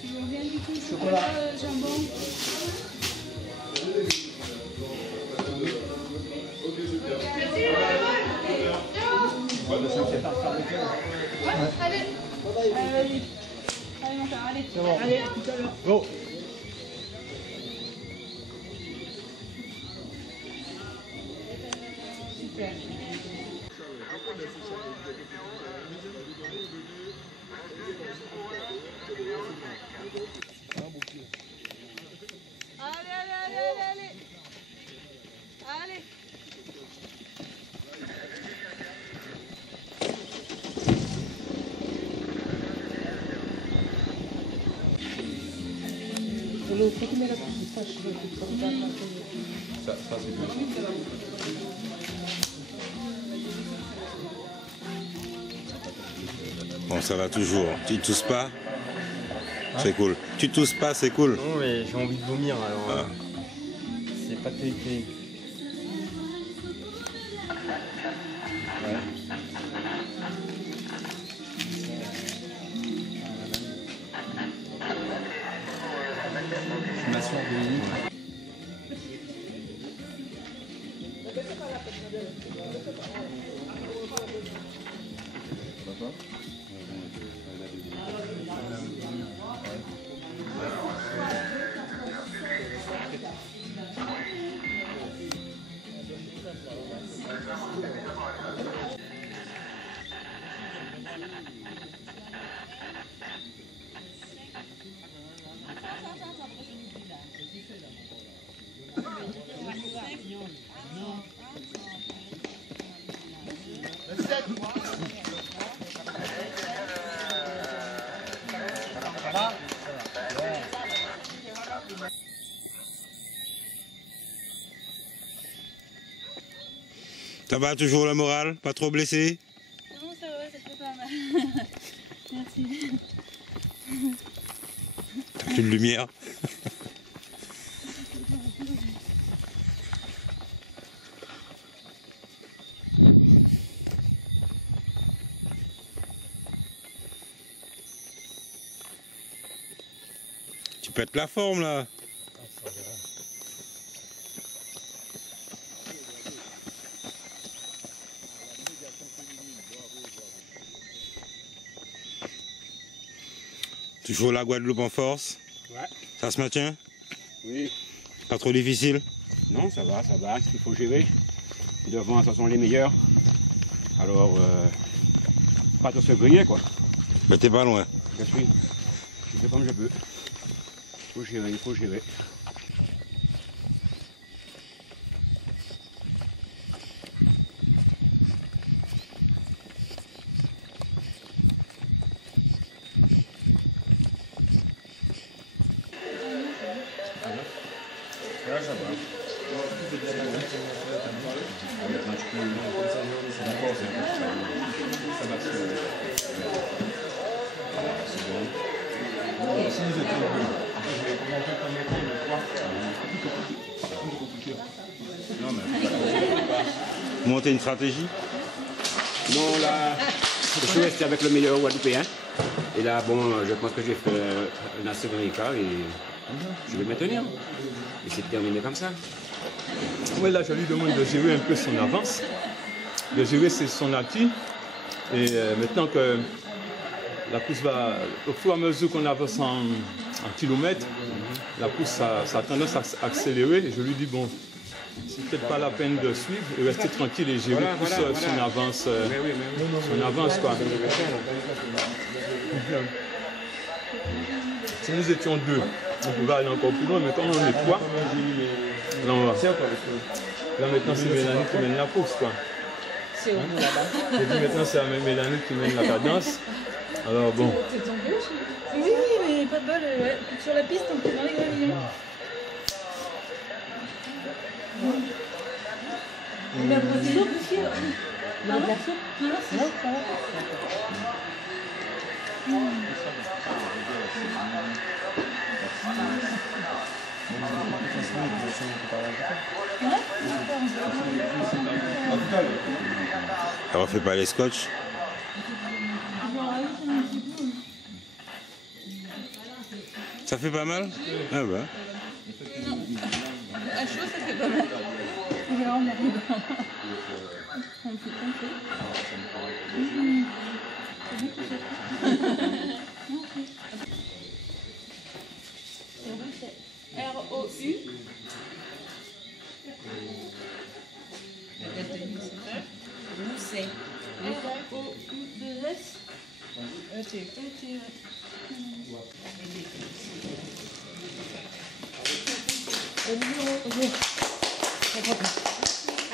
Tu veux rien du tout? Chocolat, jambon. Allez. Allez, mon frère, allez. Allez, à tout à l'heure. Go. Super. Allez. Ça c'est bien. Bon, ça va toujours. Tu tousses pas? C'est cool. Tu tousses pas, c'est cool. Non, mais j'ai envie de vomir alors. C'est pas terrible. Je m'assure de limite. Ça va toujours la morale? Pas trop blessé? Non, ça va, ça fait pas mal. Merci. T'as plus de lumière. Tu pètes la forme là. Toujours la Guadeloupe en force? Ouais. Ça se maintient? Oui. Pas trop difficile? Non, ça va, il faut gérer. Devant, ce sont les meilleurs. Alors, pas de se griller quoi. Mais t'es pas loin. Je fais comme je peux. Il faut gérer. Là, ça va. Monter une stratégie? Non, là, je suis resté avec le meilleur Guadeloupéen. Et là, bon, je pense que j'ai fait un assez bon écart et je vais le maintenir. Et c'est terminé comme ça. Oui, là, je lui demande de gérer un peu son avance, de gérer son acquis. Et maintenant que la course va, au fur et à mesure qu'on avance en kilomètres, la course a tendance à accélérer. Et je lui dis, bon, c'est peut-être pas la peine de suivre et rester tranquille et gérer son avance. Son avance, quoi. Si nous étions deux, on pouvait aller encore plus loin, mais quand on est trois, là maintenant c'est Mélanie qui mène la course, quoi. C'est où là-bas? Et puis maintenant c'est Mélanie qui mène la cadence. Alors bon. C'est tombé? Oui, mais pas de bol, ouais. Sur la piste, on est dans les gravillons. Mais après, c'est soupe aussi. Il y a de la soupe? Non, c'est ça va. Ça refait pas les scotch? Ça fait pas mal? Ah bah. À chaud, ça fait pas mal. On verra, on arrive. Un petit peu. R-O-U. Rousset. R-O-U-2-S. E-T.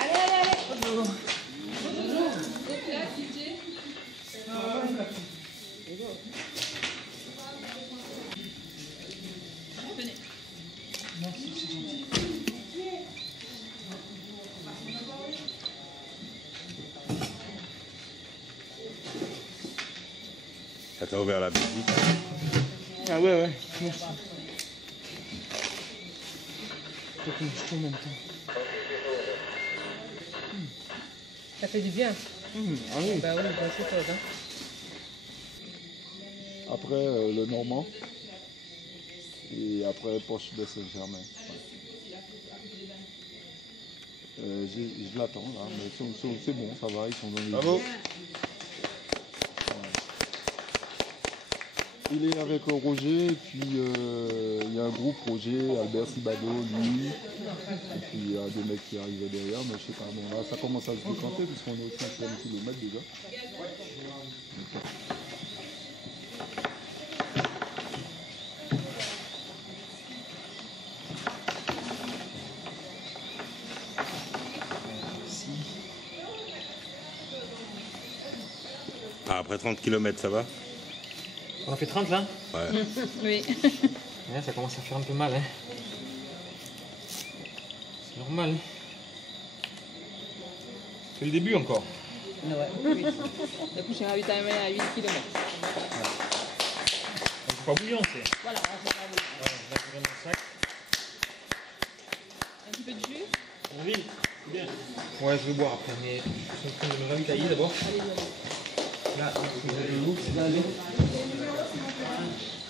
Allez. Ça t'a ouvert la boutique? Ah ouais, merci. Faut que je en même temps. Ça fait du bien. Ah oui. Bah oui, bah c'est fort, hein. Après le Normand et après Poche de Saint-Germain. Ouais. Je l'attends là, mais c'est bon, ça va, ils sont dans les... Bravo. Il est avec Roger, et puis il y a un groupe, Roger, Albert Sibado, lui, et puis il y a des mecs qui arrivaient derrière, mais je sais pas, bon là ça commence à se décanter puisqu'on est au 5e kilomètre déjà. Ah, après 30 km, ça va? On a fait 30 là? Ouais. Oui. Ouais, ça commence à faire un peu mal. Hein. C'est normal. Hein. C'est le début encore. Ouais, oui. Le prochain ravitaillement est à 8 km. C'est pas bouillant, c'est. Voilà, on fait pas bouillant. Ouais, là, c'est vraiment sec. Un petit peu de jus? Oui, bien. Ouais, je vais boire après, mais je suis en train de me ravitailler d'abord. Là, vous avez le loup, c'est là, allez.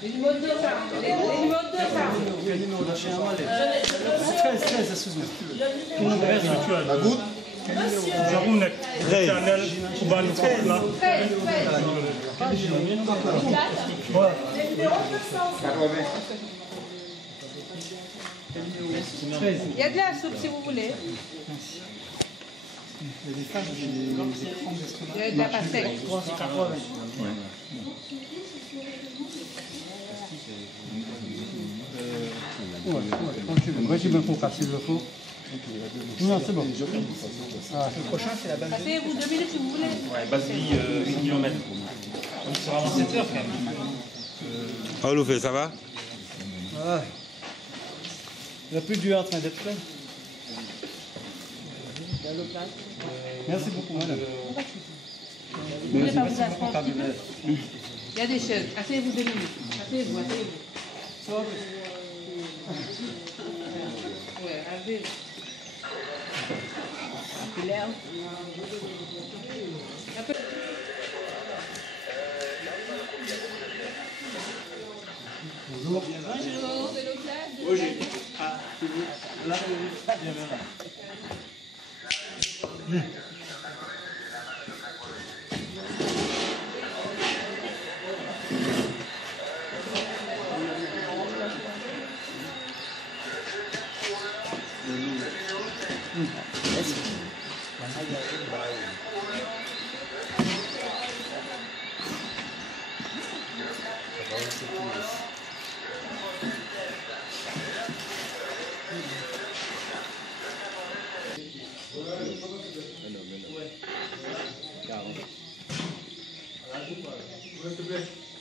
Les numéros de femme. Les numéros de femme. Quel numéro d'achat à mal? 13, excuse-moi. La goutte. Jarounek, éternel, Kuban, là. Il y a de la soupe si vous voulez. Il y a des phases, Il y a de la pastèque. Moi, j'ai bien compris, s'il le faut. Non, c'est bon. Ah, le prochain, c'est la base. Passez-vous 2 minutes si vous voulez. Ouais, base vie 8 km. On sera avant 7 heures quand même. Oh, Loufé, ça va? Ah. Il n'y a plus de Dieu en train d'être plein. Merci beaucoup, madame. Vous voulez pas vous asseoir? Il y a des chaises. Asseyez-vous 2 minutes. Asseyez-vous, asseyez-vous. Ouais, avez. L'herbe. Un peu. Bonjour. Bonjour, c'est le classe. Roger. Ah, là,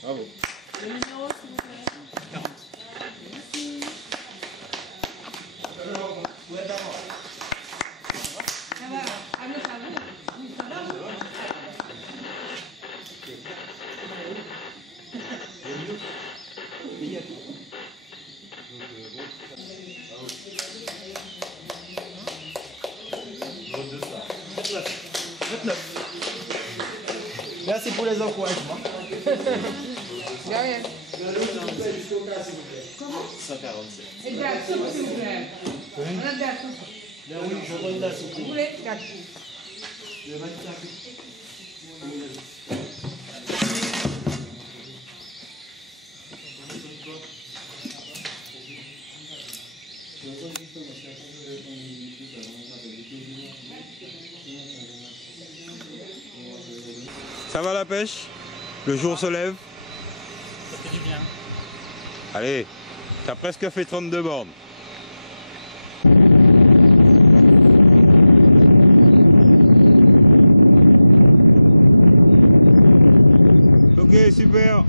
Bravo. Le numéro, s'il vous plaît. 40. Merci. Ça va. Ah non, ça va. Oui, ça va. Merci pour les encouragements. De rien. Comment 147. Et de la soupe, s'il vous plaît. On a de la soupe. Oui, je vois de la soupe. Vous voulez? Ça va la pêche? Le jour se lève? Ça fait du bien. Allez, t'as presque fait 32 bornes. Ok, super.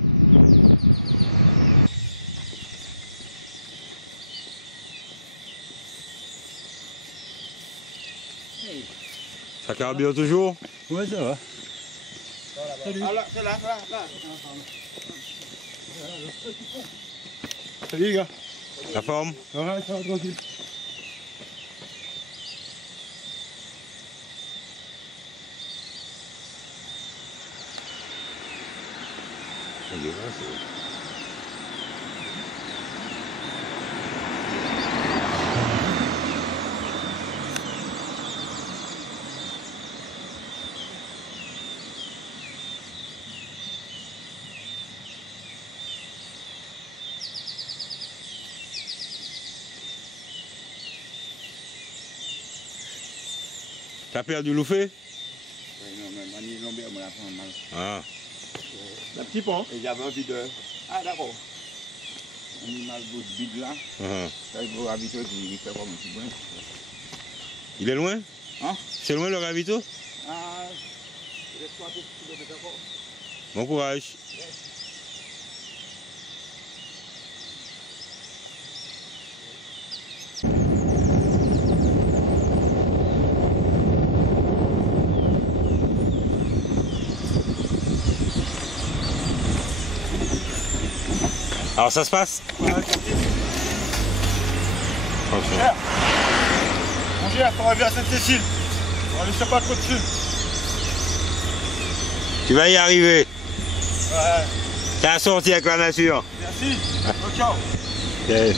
Ça carbure toujours? Ouais, ça va. Salut. Ah là, c'est là, là, là. Salut les gars. La forme? Ouais, ça va tranquille. T'as perdu Loufé? Oui, non, mais Mani Lambert me l'a fait mal. Ah. Le petit pont. Et j'avais envie de. Ah, d'accord. Animal bout vide là. Ça, il faut habiter, il fait comme un petit brin. Il est loin? Hein? C'est loin le ravito? Ah, c'est 3 km encore. Bon courage. Alors ça se passe? Bonjour, on revient à Sainte-Cécile. On va aller sur pas trop dessus. Tu vas y arriver. Ouais. T'as sorti avec la nature. Merci. Ciao. Yes.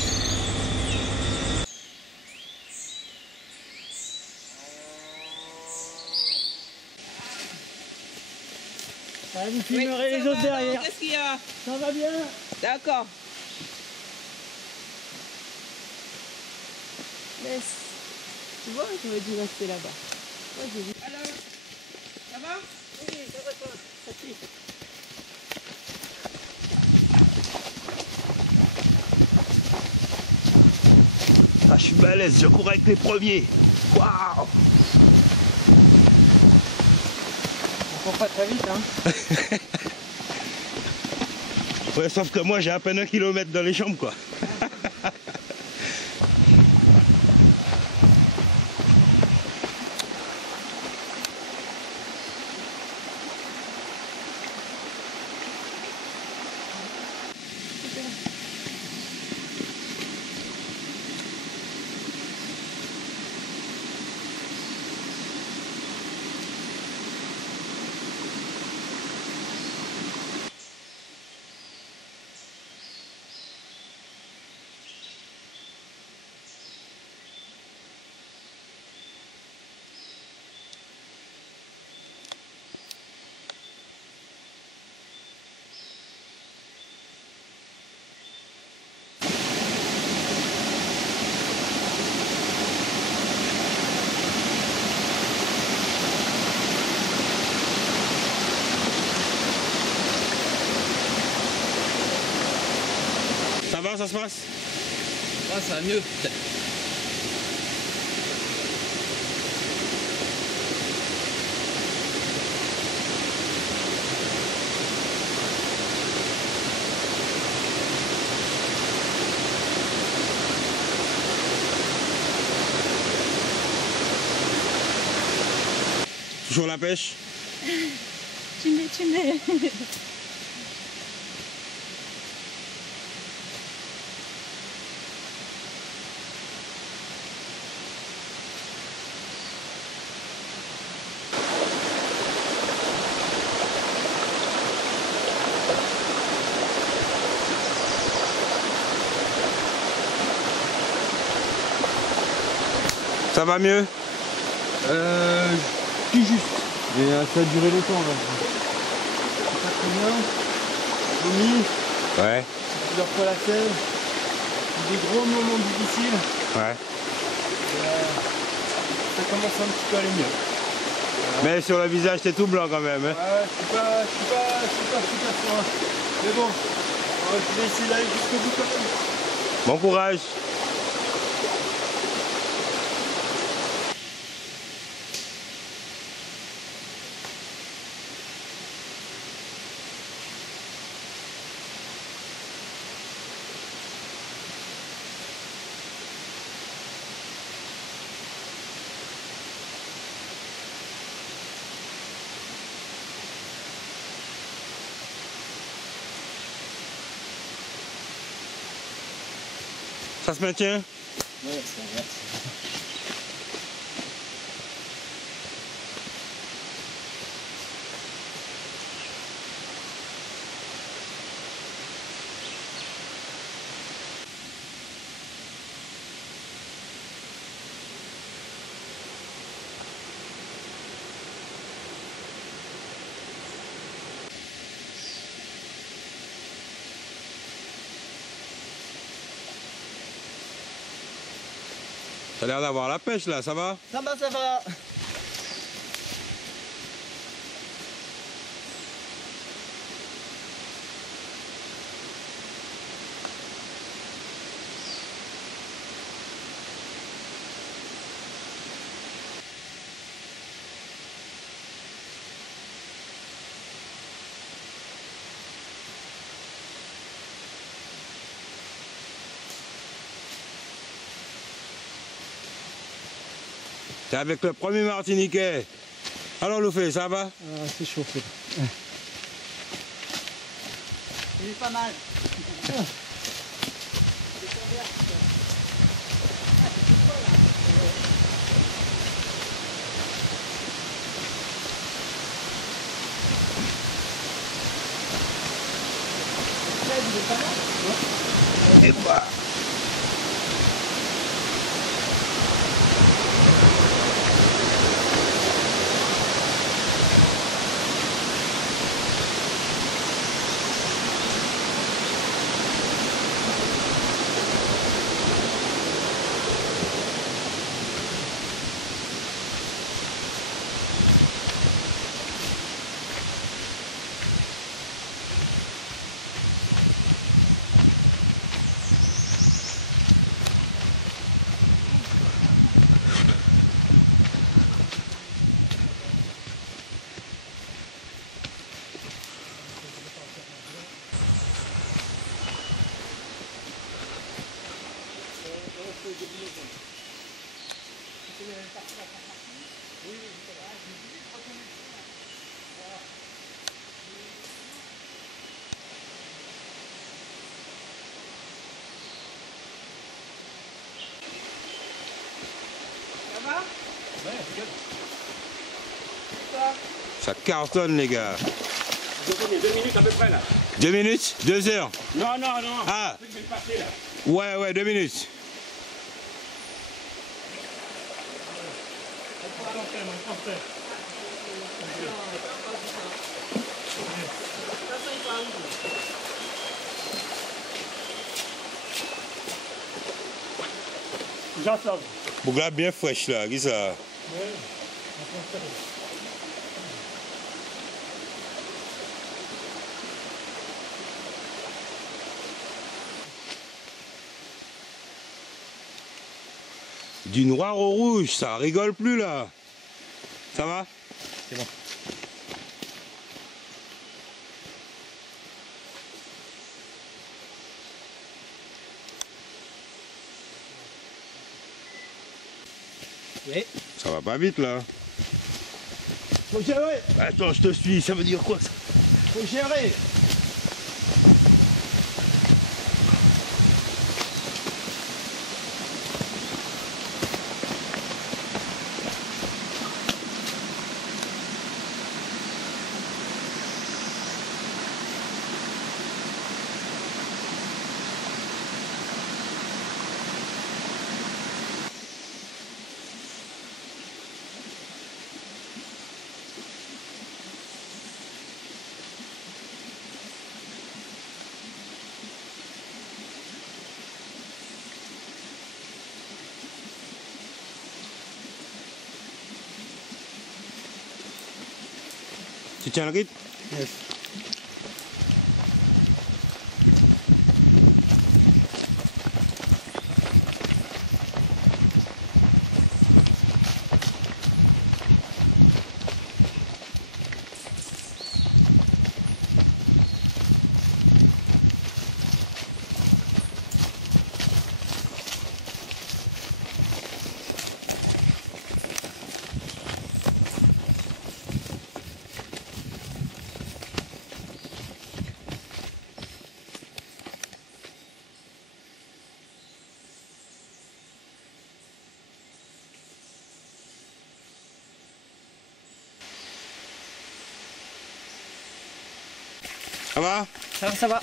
Vous filmerez les autres derrière. Qu'est-ce qu'il y a? Ça va bien? D'accord. Laisse. Tu vois, j'aurais dû rester là-bas. Ouais, j'ai vu. Alors, ça va? Oui, ça va, ça va. Merci. Ah, je suis balèze, je cours avec les premiers. Waouh! On court pas très vite, hein. Ouais, sauf que moi j'ai à peine 1 kilomètre dans les jambes, quoi. Ça va, ça se passe? Ah, ça va mieux. Toujours la pêche? Tu mets. Ça va mieux? Plus juste. Et ça a duré longtemps là. C'est pas très bien. Vomi. Ouais. Plusieurs fois la selle. Des gros moments difficiles. Ouais. Ça commence un petit peu à aller mieux. Mais sur le visage, t'es tout blanc quand même. Hein? Ouais, je suis pas super serein. Mais bon, je vais essayer d'aller jusqu'au bout quand même. Bon courage. Ça se maintient? Ouais, ça va. T'as l'air d'avoir la pêche là, ça va? Ça va, ça va. C'est avec le premier Martiniquais. Alors Loufé, ça va? C'est chaud. Il est pas mal. Et bah. Ça cartonne les gars. 2 minutes à peu près là. 2 minutes? 2 heures? Non, non, non. Ah. Je vais le passer là. Ouais, 2 minutes. J'entends. Bougla bien fraîche là, qui ça? Du noir au rouge, ça rigole plus là. Ça va? C'est bon. Oui. Ça va pas vite là. Faut gérer. Attends, je te suis, ça veut dire quoi ça? Faut gérer. Tu tiens le rythme? Yes. Ça va? Ça va.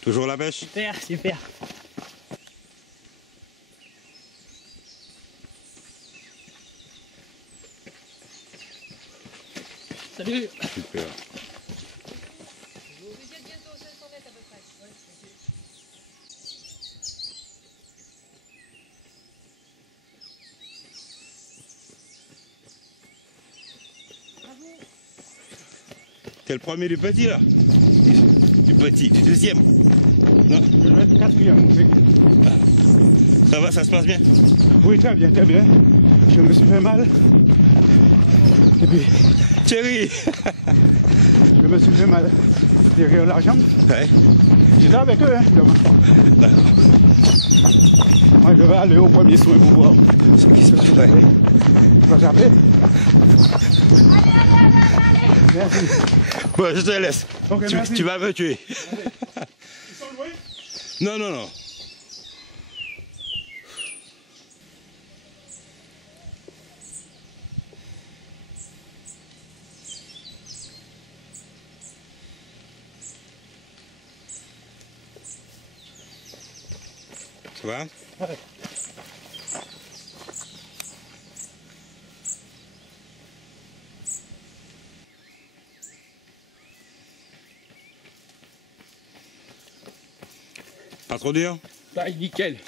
Toujours la pêche? Super, super. Super. T'es le premier du petit là? Du petit, du deuxième? Non? Je dois être quatrième, mon frère. Ça va, ça se passe bien? Oui, très bien, très bien. Je me suis fait mal. Et puis... Thierry. Je me suis fait mal derrière la jambe. Ouais. J'étais avec eux, hein, évidemment. Moi, je vais aller au premier soin pour voir ce qui se passe. Ouais. Tu vas t'appeler? Merci. Ouais, je te laisse. Okay, tu vas me tuer. Ils sont loin? Non, non, non. Ça va? Ouais. Pas trop dur? Bah, nickel.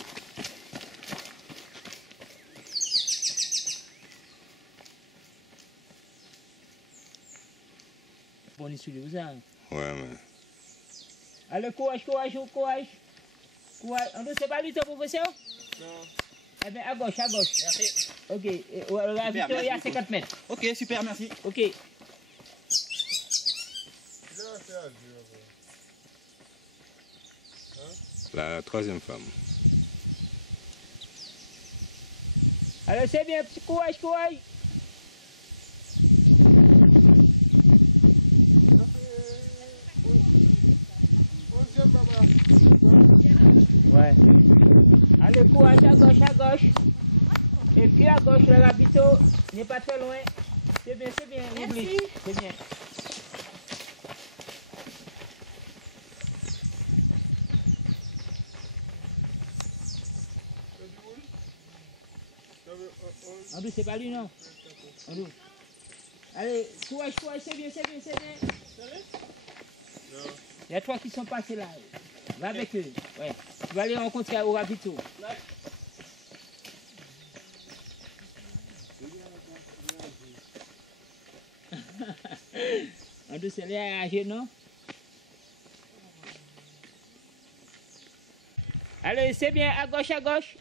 Bon, on est sur les hein. Ouais, mais... Allez, courage, courage, courage. Courage. On ne sait pas lui, ton professeur? Non. Eh bien, à gauche, à gauche. Merci. Ok. La victoire, il y a 50 mètres. Ok, super, merci. Ok. La troisième femme. Alors, c'est bien, petit courage, courage. Ouais. Allez, courage à gauche, à gauche. Et puis à gauche, le ravito n'est pas très loin. C'est bien, oublie. C'est bien. Andrew, c'est pas lui, non? Andrew. Allez, courage, courage, c'est bien. Il y a trois qui sont passés là. Va avec eux. Ouais. Tu vas les rencontrer au ravito. Andrew, c'est là à non? Allez, c'est bien, à gauche, à gauche.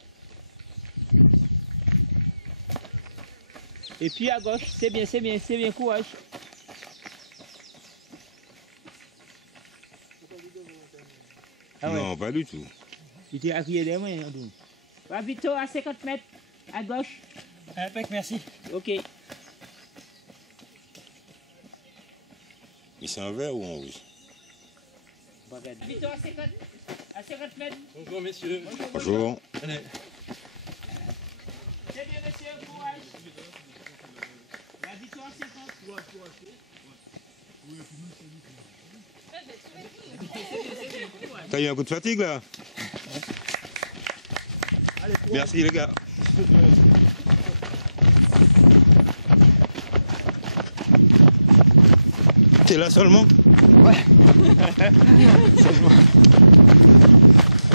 Et puis à gauche, c'est bien, courage. Ah ouais. Non, pas du tout. Tu t'es accueilli des mains, Andrew. Va vite à 50 mètres, à gauche. Impec, merci. Ok. Mais c'est en vert ou en rouge? Vite à 50 mètres. Bonjour messieurs. Bonjour. Allez. C'est bien, monsieur, courage. La victoire, 50. T'as eu un coup de fatigue là? Merci les gars. T'es là seulement? Ouais.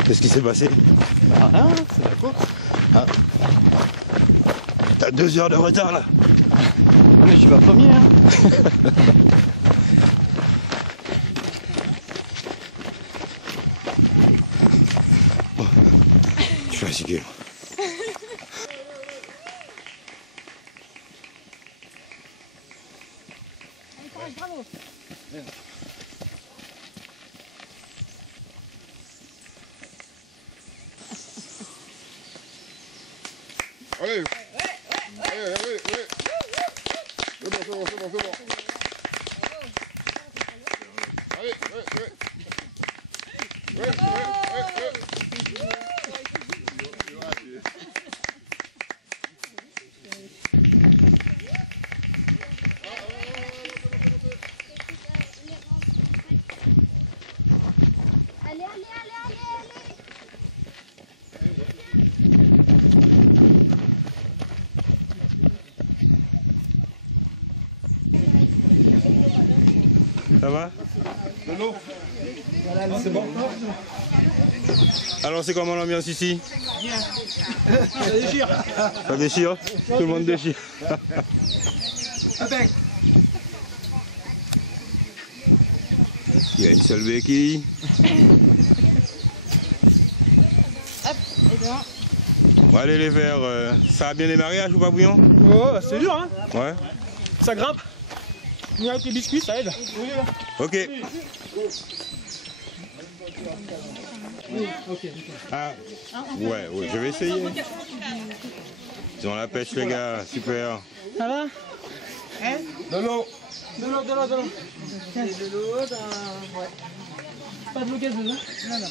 Qu'est-ce qui s'est passé? Bah rien, c'est la course. Ah. T'as 2 heures de retard là. Mais je suis pas premier hein. Oh. Je suis fatigué. Bravo. Allez. Allez. C'est bon. Allez. Ça va? De l'eau. C'est bon. Alors c'est comment l'ambiance ici? Bien. Ça déchire. Ça déchire? Tout le monde déchire. Il y a une seule béquille. Hop, et bien. Bon allez les verts, ça a bien les mariages ou pas bouillon? Oh, c'est dur hein. Ouais. Ça grimpe. Mais avec les biscuits, ça aide. Ok. Ah. Ouais, je vais essayer. Ils ont la pêche les gars, super. Ça va? Hein? De l'eau. De l'eau. De l'eau dans... Ouais. Pas de l'eau gazeuse, hein? Non, non.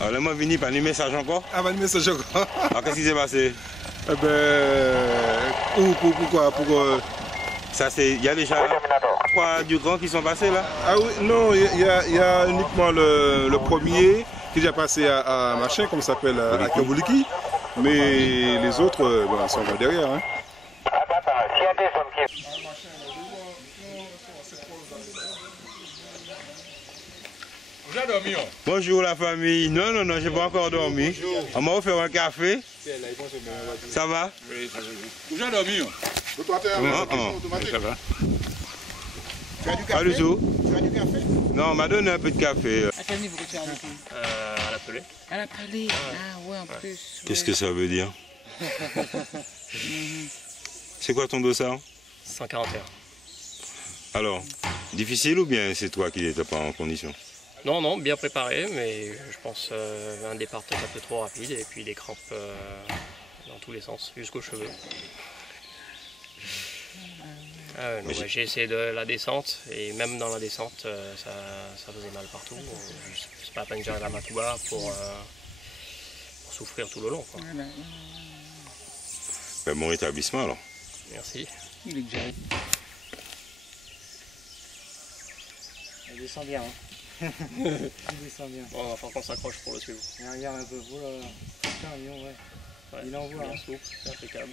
Alors là, moi, venu par les messages encore. Ah, pas de message encore. Alors qu'est-ce qui s'est passé? Eh ben, pourquoi Ça c'est, il y a déjà 3 du grand qui sont passés là? Ah oui, non, il y a uniquement le premier qui est déjà passé à machin, comme ça s'appelle, à Kabouliki. Mais les autres, ben, sont encore derrière. Hein. Bonjour la famille. Non, j'ai pas encore dormi. On m'a offert un café. Ça va? Oui, j'ai dormi. Ça va. Tu as du café? Pas du tout. Tu as du café? Non, on m'a donné un peu de café. À quel niveau tu as arrêté? À la pelée. À la pelée. Ah ouais, en plus. Qu'est-ce que ça veut dire? C'est quoi ton dossard? 141. Alors, difficile ou bien c'est toi qui n'étais pas en condition? Non, bien préparé, mais je pense un départ peut-être un peu trop rapide et puis des crampes dans tous les sens, jusqu'aux cheveux. J'ai essayé de la descente et même dans la descente, ça faisait mal partout. C'est pas la peine que j'arrive à Matouba pour souffrir tout le long. Quoi. Ben, bon rétablissement alors. Merci. Il est déjà. Il descend bien. Hein. Il descend bien. Bon, il va falloir qu'on s'accroche pour le suivre. Et regarde un peu, voilà. Putain, ouais. Il envoie. Bien souple, c'est impeccable.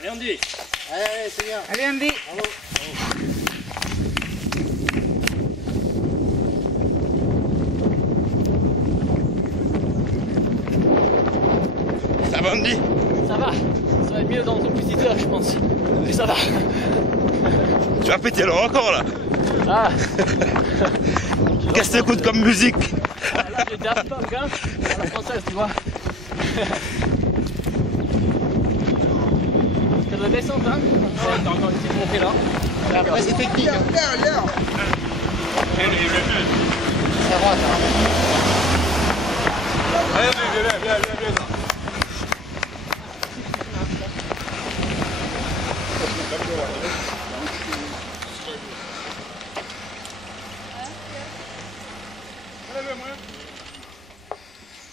Allez Andy! Allez, c'est bien. Allez Andy! Bravo. Ça va Andy? Ça va être mieux dans une petite heure je pense. Mais ça va. Tu vas péter alors encore là? Ah! Qu'est-ce que t'écoutes comme musique? Là j'ai Daft Punk hein, à la française tu vois. C'est de la descente hein? T'as encore une petite montée là. Après c'est technique. Hein. Ça va, ça va. Viens.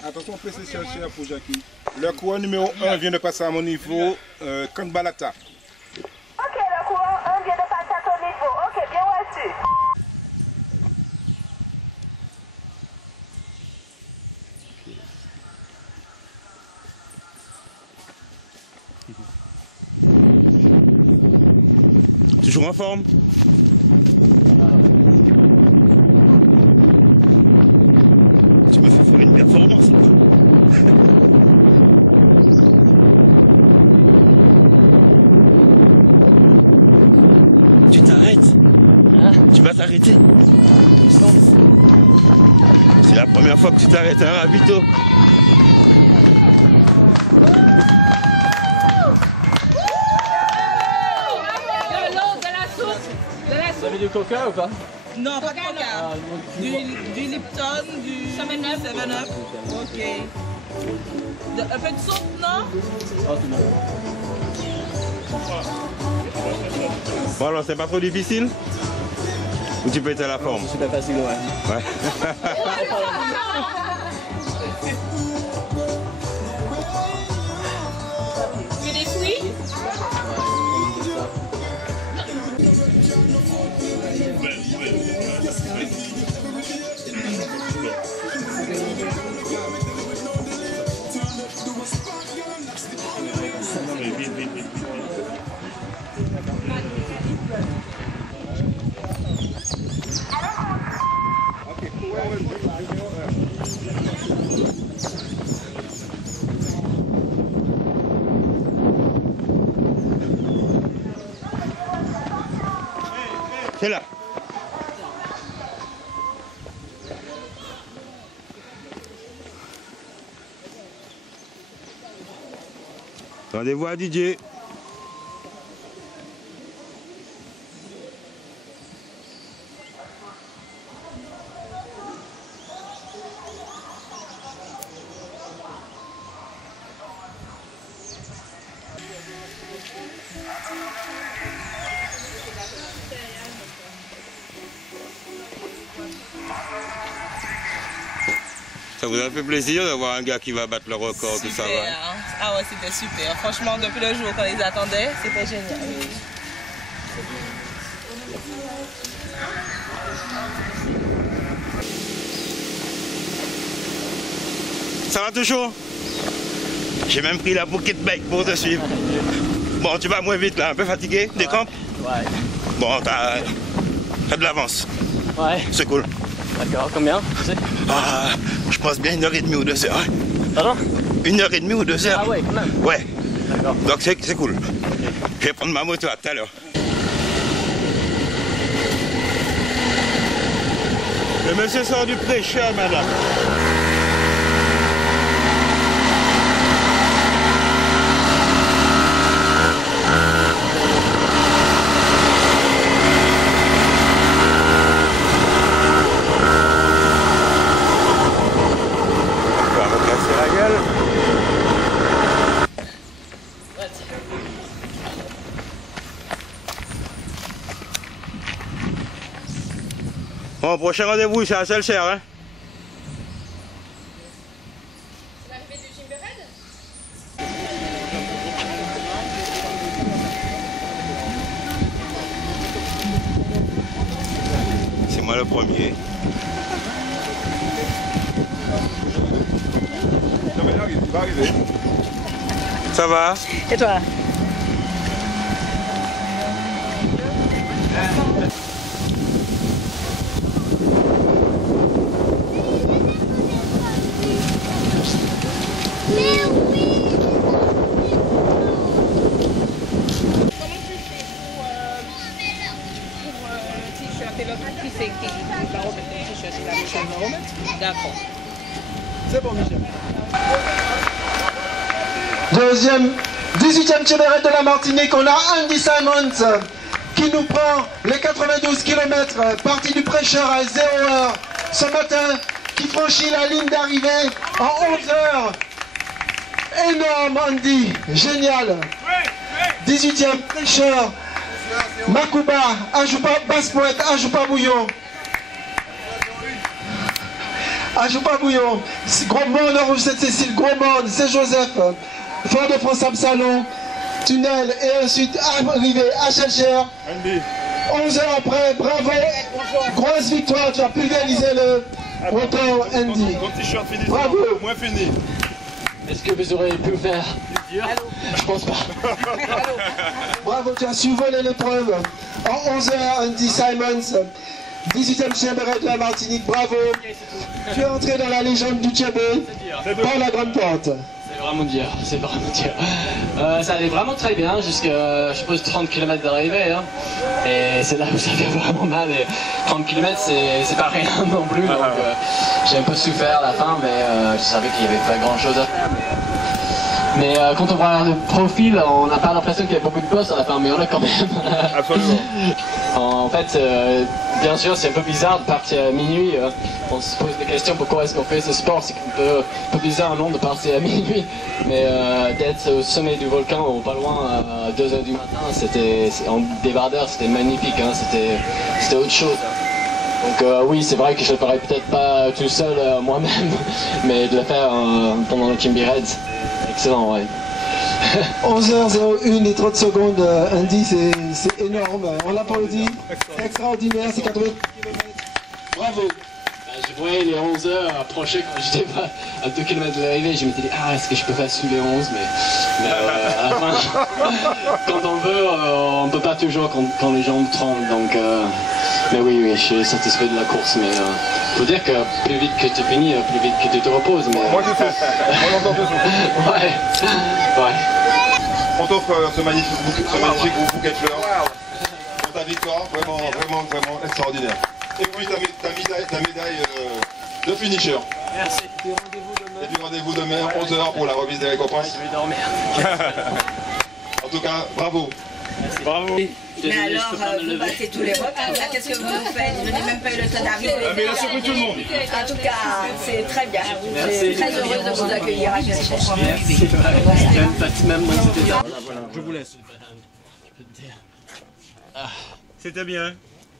Attention, pressez chercher pour Jackie. Le courant numéro 1 vient de passer à mon niveau, Kanbalata. Ok, le courant 1 vient de passer à ton niveau. Ok, bien reçu. Toujours en forme? Tu me fais faire une performance. Tu t'arrêtes? Hein? Tu vas t'arrêter? C'est la première fois que tu t'arrêtes, hein, Ravito? De la soupe Vous avez du coca ou pas? Non, pas de coca. Du Lipton, du 7-Up. Ok. Un peu de soupe, non? Bon alors c'est pas trop difficile? Ou tu peux être à la forme? C'est pas facile, ouais. Ouais. C'est des fruits? C'est là. Rendez-vous à DJ. Ça vous a fait plaisir d'avoir un gars qui va battre le record, Super. tout ça, ouais. Ah ouais, c'était super. Franchement, depuis le jour qu'on les attendait, c'était génial. Ça va toujours? J'ai même pris la pocket bike pour te suivre. Bon, tu vas moins vite là, un peu fatigué, des crampes? Ouais. Bon, t'as de l'avance. Ouais. C'est cool. D'accord, combien tu sais? Ah, je pense bien 1h30 ou 2h. Hein. Pardon? 1h30 ou 2h. Ah ouais, quand même. Ouais. D'accord. Donc c'est cool. Je vais prendre ma moto à tout à l'heure. Le monsieur sort du prêcheur, madame. Bon, prochain rendez-vous, c'est à Selcher, hein? C'est moi le premier. Il va arriver. Ça va? Et toi? D'accord. C'est bon, Michel. Deuxième, 18e Chéberet de la Martinique, on a Andy Simons qui nous prend les 92 km, parti du prêcheur à 0h ce matin, qui franchit la ligne d'arrivée en 11h. Énorme Andy, génial. 18e prêcheur, Makouba, Ajoupa, Basse-Pointe, Ajoupa Bouillon. Ajoupa Bouillon, Gros Monde, Rouge Sainte-Cécile, Gros Monde, Saint-Joseph, Fort-de-France, Absalon, Tunnel, et ensuite arrivé à Chelcher. 11 heures après, bravo, grosse victoire, tu as pulvérisé le record Andy. Bravo. Moins fini. Est-ce que vous auriez pu me faire plus dur? Je pense pas. Bravo, tu as survolé l'épreuve. En 11 heures, Andy Simons, 18e Chéberet de la Martinique, bravo. Tu es entré dans la légende du Tchébé par la grande porte. C'est vraiment dur, c'est vraiment dur. Ça allait vraiment très bien jusqu'à, je suppose, 30 km d'arrivée. Hein. Et c'est là où ça fait vraiment mal. Et 30 km, c'est pas rien non plus. Donc j'ai un peu souffert à la fin, mais je savais qu'il n'y avait pas grand chose à faire. Mais quand on voit le profil, on n'a pas l'impression qu'il y a beaucoup de boss à la fin, mais on a quand même. Absolument. En fait, bien sûr, c'est un peu bizarre de partir à minuit. On se pose des questions pourquoi est-ce qu'on fait ce sport. C'est un peu bizarre, non, de partir à minuit. Mais d'être au sommet du volcan, ou pas loin, à 2 h du matin, en débardeur, c'était magnifique. Hein, c'était autre chose. Donc oui, c'est vrai que je ne le ferai peut-être pas tout seul moi-même, mais de le faire pendant le Chimby Reds, excellent, ouais. 11h01 et 30 secondes, Andy, c'est énorme. On l'applaudit. Extraordinaire, c'est 80 km. Bravo. Je voyais les 11 heures approcher quand j'étais à 2 km de l'arrivée. Je m'étais dit, est-ce que je peux faire sous les 11, mais à la fin, quand on veut, on ne peut pas toujours quand les jambes tremblent. Donc, mais oui, je suis satisfait de la course. Mais faut dire que plus vite que tu finis, plus vite que tu te reposes. Mais... Moi je sais, on entend tous. Ouais. On t'offre ce magnifique bouquet de fleurs pour ta victoire, vraiment extraordinaire. Et puis ta médaille de finisher. Merci. Et puis rendez-vous demain, 11h pour la remise des récompenses. Je vais dormir. En tout cas, bravo. Merci. Bravo. Mais alors, vous battez tous les records, là, qu'est-ce que vous faites? Je n'ai même pas eu le temps d'arriver. Mais là, surpris tout le monde. En tout cas, c'est très bien. Je suis très heureuse de vous accueillir à Genève. Merci. Même moi, c'était ça. Je vous laisse. C'était bien.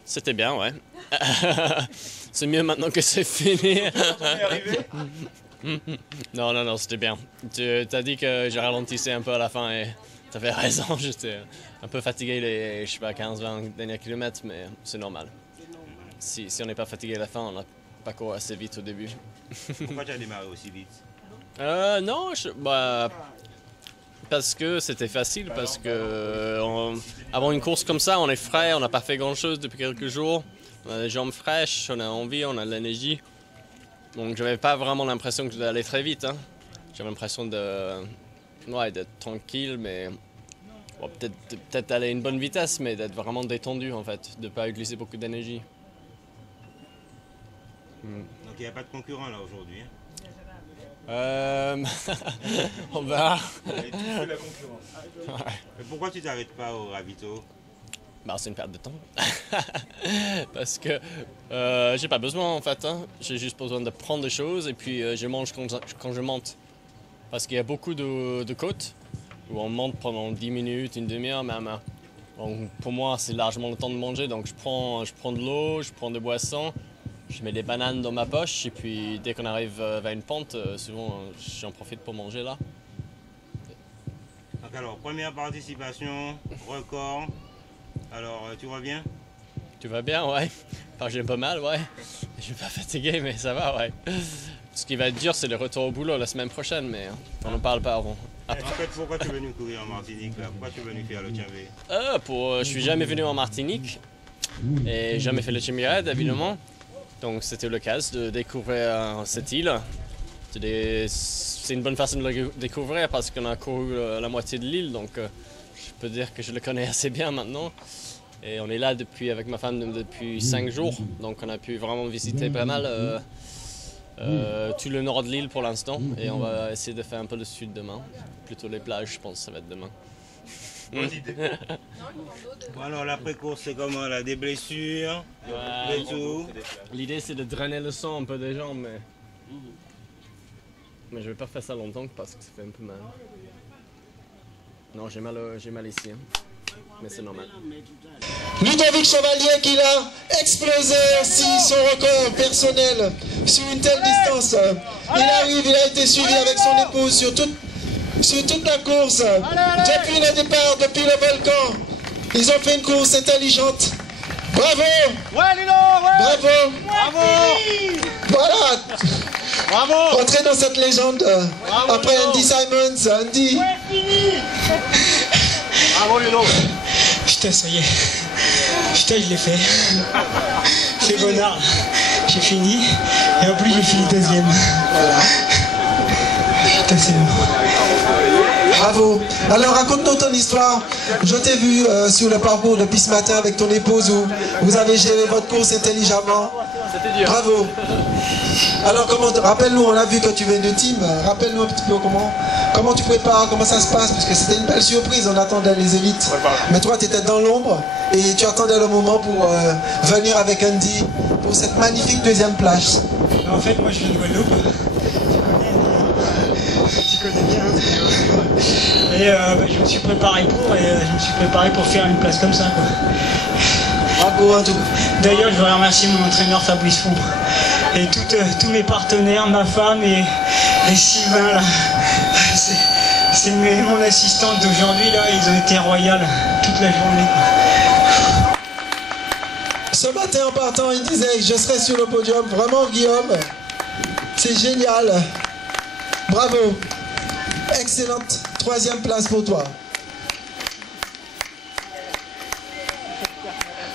C'était bien, ouais. C'est mieux maintenant que c'est fini. Non, c'était bien. Tu t'as dit que je ralentissais un peu à la fin et tu avais raison. J'étais un peu fatigué les, 15-20 derniers kilomètres, mais c'est normal. Si on n'est pas fatigué à la fin, on n'a pas couru assez vite au début. Pourquoi tu as démarré aussi vite? Non, parce que c'était facile, parce que avant une course comme ça, on est frais, on n'a pas fait grand chose depuis quelques jours. On a les jambes fraîches, on a envie, on a de l'énergie. Donc j'avais pas vraiment l'impression que j'allais très vite. Hein. J'avais l'impression d'être tranquille, mais bon, peut-être aller à une bonne vitesse, mais d'être vraiment détendu en fait, de ne pas utiliser beaucoup d'énergie. Donc il n'y a pas de concurrent là aujourd'hui. On verra. Et tu fais la concurrence. Ouais. Mais pourquoi tu t'arrêtes pas au ravito? C'est une perte de temps. Parce que j'ai pas besoin en fait. Hein. J'ai juste besoin de prendre des choses et puis je mange quand je monte. Parce qu'il y a beaucoup de côtes où on monte pendant 10 minutes, une demi-heure même. Donc pour moi c'est largement le temps de manger. Donc je prends de l'eau, je prends des boissons. Je mets des bananes dans ma poche et puis dès qu'on arrive vers une pente, souvent j'en profite pour manger là. Donc alors, première participation, record. Alors, tu vas bien? Tu vas bien, ouais. Enfin, j'ai un peu mal, ouais. Je suis pas fatigué, mais ça va, ouais. Ce qui va être dur, c'est le retour au boulot la semaine prochaine, mais on n'en parle pas avant. En fait, pourquoi tu es venu courir en Martinique là? Pourquoi tu es venu faire le Chimby? Je suis jamais venu en Martinique et jamais fait le Chimby Red, évidemment. Donc c'était l'occasion de découvrir cette île. C'est une bonne façon de le découvrir parce qu'on a couru la moitié de l'île, donc je peux dire que je le connais assez bien maintenant. Et on est là avec ma femme depuis 5 jours, donc on a pu vraiment visiter pas mal tout le nord de l'île pour l'instant. Et on va essayer de faire un peu le sud demain. Plutôt les plages, je pense que ça va être demain. Bonne idée. Bon, alors l'après-course c'est comment là? Des blessures, et tout. L'idée c'est de drainer le sang un peu des jambes, mais je vais pas faire ça longtemps parce que ça fait un peu mal. Non, j'ai mal ici, hein. Mais c'est normal. Ludovic Chevalier qui a explosé aussi son record personnel sur une telle distance. Il arrive, il a été suivi avec son épouse sur toute la course. Depuis le départ, depuis le volcan, ils ont fait une course intelligente. Bravo! Ouais, Lino! Ouais! Bravo! Bravo! Voilà! Bravo! Entrez dans cette légende. Bravo, après Lino. Andy Simons, Andy. Ouais, fini! Bravo, Lino! Putain, ça y est. Putain, je l'ai fait. C'est bonnard. J'ai fini. Et en plus, j'ai fini deuxième. Putain, c'est bon. Bravo. Alors raconte-nous ton histoire. Je t'ai vu sur le parcours depuis ce matin avec ton épouse où vous avez géré votre course intelligemment. Bravo. Alors rappelle-nous, on a vu que tu viens de team. Rappelle-nous un petit peu comment tu prépares, comment ça se passe, parce que c'était une belle surprise, on attendait les élites. Mais toi tu étais dans l'ombre et tu attendais le moment pour venir avec Andy pour cette magnifique deuxième place. En fait moi je viens de Guadeloupe. Tu connais bien. Et je me suis préparé pour faire une place comme ça, quoi. Bravo à tout. D'ailleurs, je voudrais remercier mon entraîneur Fabrice Font et tous mes partenaires, ma femme et Sylvain là. C'est mon assistante d'aujourd'hui là, ils ont été royales toute la journée, quoi. Ce matin en partant, il disait je serai sur le podium. Vraiment Guillaume, c'est génial. Bravo. Excellente troisième place pour toi.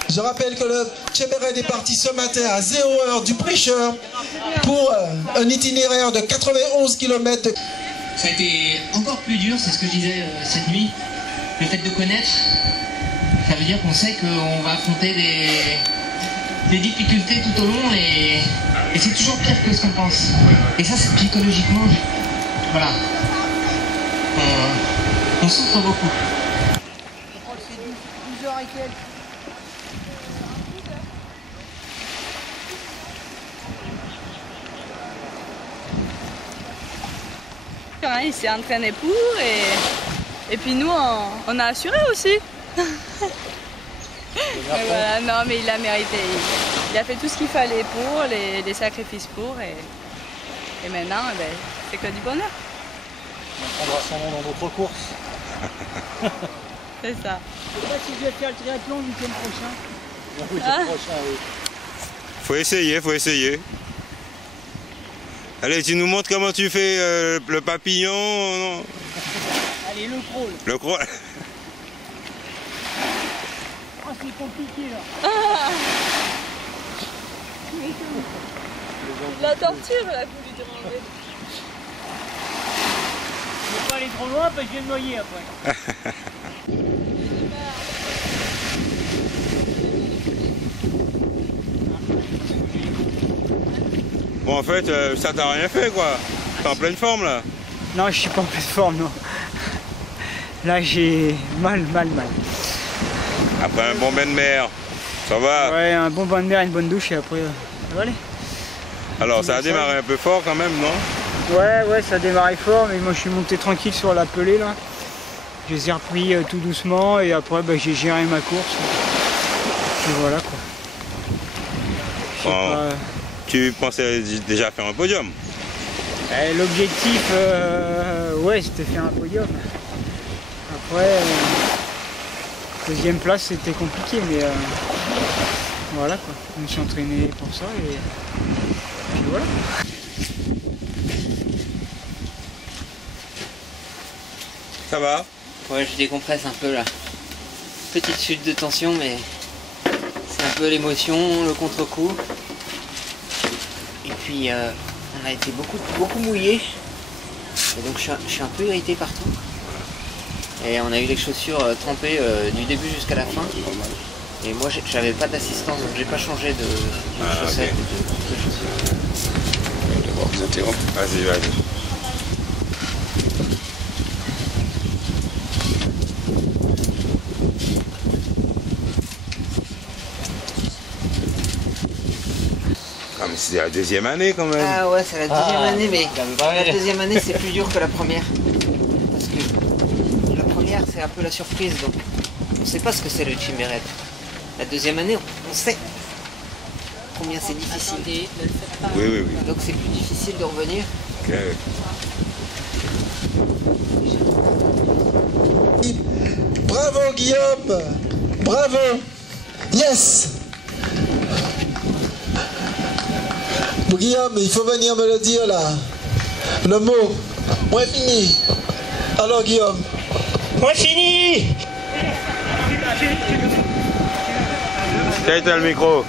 Je rappelle que le Tchébéred est parti ce matin à 0h du prêcheur pour un itinéraire de 91 km. Ça a été encore plus dur, c'est ce que je disais cette nuit. Le fait de connaître, ça veut dire qu'on sait qu'on va affronter des difficultés tout au long et c'est toujours pire que ce qu'on pense. Et ça, c'est psychologiquement, voilà, on souffre beaucoup. Je crois que c'est 12h et quelques. Il s'est entraîné pour et puis nous on a assuré aussi. Mais voilà, non mais il a mérité. Il a fait tout ce qu'il fallait pour, les sacrifices pour et maintenant ben, c'est que du bonheur. On prendra son nom dans d'autres courses. C'est ça. Je sais pas si je vais faire le triathlon le week-end prochain. Le week-end prochain, oui. Faut essayer. Allez, tu nous montres comment tu fais le papillon. Non. Allez, le crawl. Le crawl. Oh, c'est compliqué là. Ah. La torture, elle a voulu demander. Je ne vais pas aller trop loin parce que je vais me noyer après. Bon, en fait, ça t'a rien fait, quoi. T'es en pleine forme, là. Non, je suis pas en pleine forme, non. Là, j'ai mal. Après un bon bain de mer, ça va? Ouais, un bon bain de mer, une bonne douche et après, ça va aller. Alors, ça a démarré un peu fort quand même, non? Ouais, ça a démarré fort, mais moi je suis monté tranquille sur la pelée, là. Je les ai repris tout doucement et après, bah, j'ai géré ma course. Et voilà, quoi. Bon. Tu pensais déjà faire un podium? L'objectif, ouais, c'était faire un podium. Après, deuxième place, c'était compliqué, mais voilà quoi. Je me suis entraîné pour ça et puis voilà. Ça va? Ouais, je décompresse un peu là. Petite chute de tension, mais c'est un peu l'émotion, le contre-coup. Et puis on a été beaucoup mouillés. Et donc je suis un peu irrité partout. Et on a eu les chaussures trempées du début jusqu'à la fin. Et moi j'avais pas d'assistance, donc j'ai pas changé de chaussettes. Okay. Vas-y. Ah, mais c'est la deuxième année quand même. Ah ouais, c'est la deuxième année, mais la deuxième année c'est plus dur que la première. Parce que la première c'est un peu la surprise, donc on ne sait pas ce que c'est le Tchébéred. La deuxième année, on sait combien c'est difficile. Oui. Donc c'est plus difficile de revenir. Okay. Bravo Guillaume. Bravo. Yes. Guillaume, il faut venir me le dire là. Le mot. Moi fini. Alors Guillaume. Moi fini. Tiens, t'as le micro.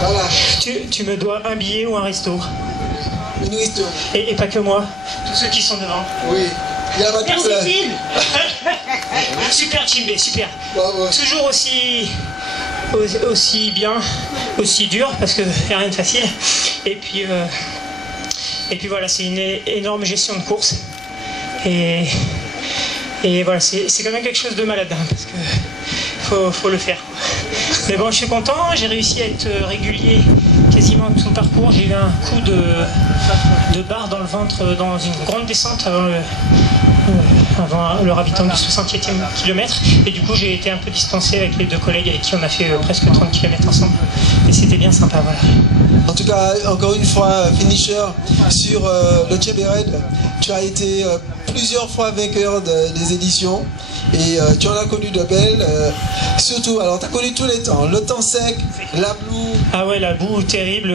Voilà. Tu me dois un billet ou un resto. Une resto. Et pas que moi. Tous ceux qui sont devant. Oui. Il y a pas de Merci problème. Phil. Super Chimbe, super. Toujours aussi bien, aussi dur, parce que y a rien de facile. Et puis voilà, c'est une énorme gestion de course. Et voilà, c'est quand même quelque chose de malade, hein, parce que faut le faire. Mais bon, je suis content, j'ai réussi à être régulier quasiment tout le parcours. J'ai eu un coup de barre dans le ventre dans une grande descente avant le ravitaillement du 60e kilomètre. Et du coup, j'ai été un peu distancé avec les deux collègues avec qui on a fait presque 30 km ensemble. Et c'était bien sympa, voilà. En tout cas, encore une fois, finisher sur le Tchebered. Tu as été plusieurs fois vainqueur des éditions et tu en as connu de belles. Surtout, alors tu as connu tous les temps, le temps sec, la boue. Ah ouais, la boue terrible.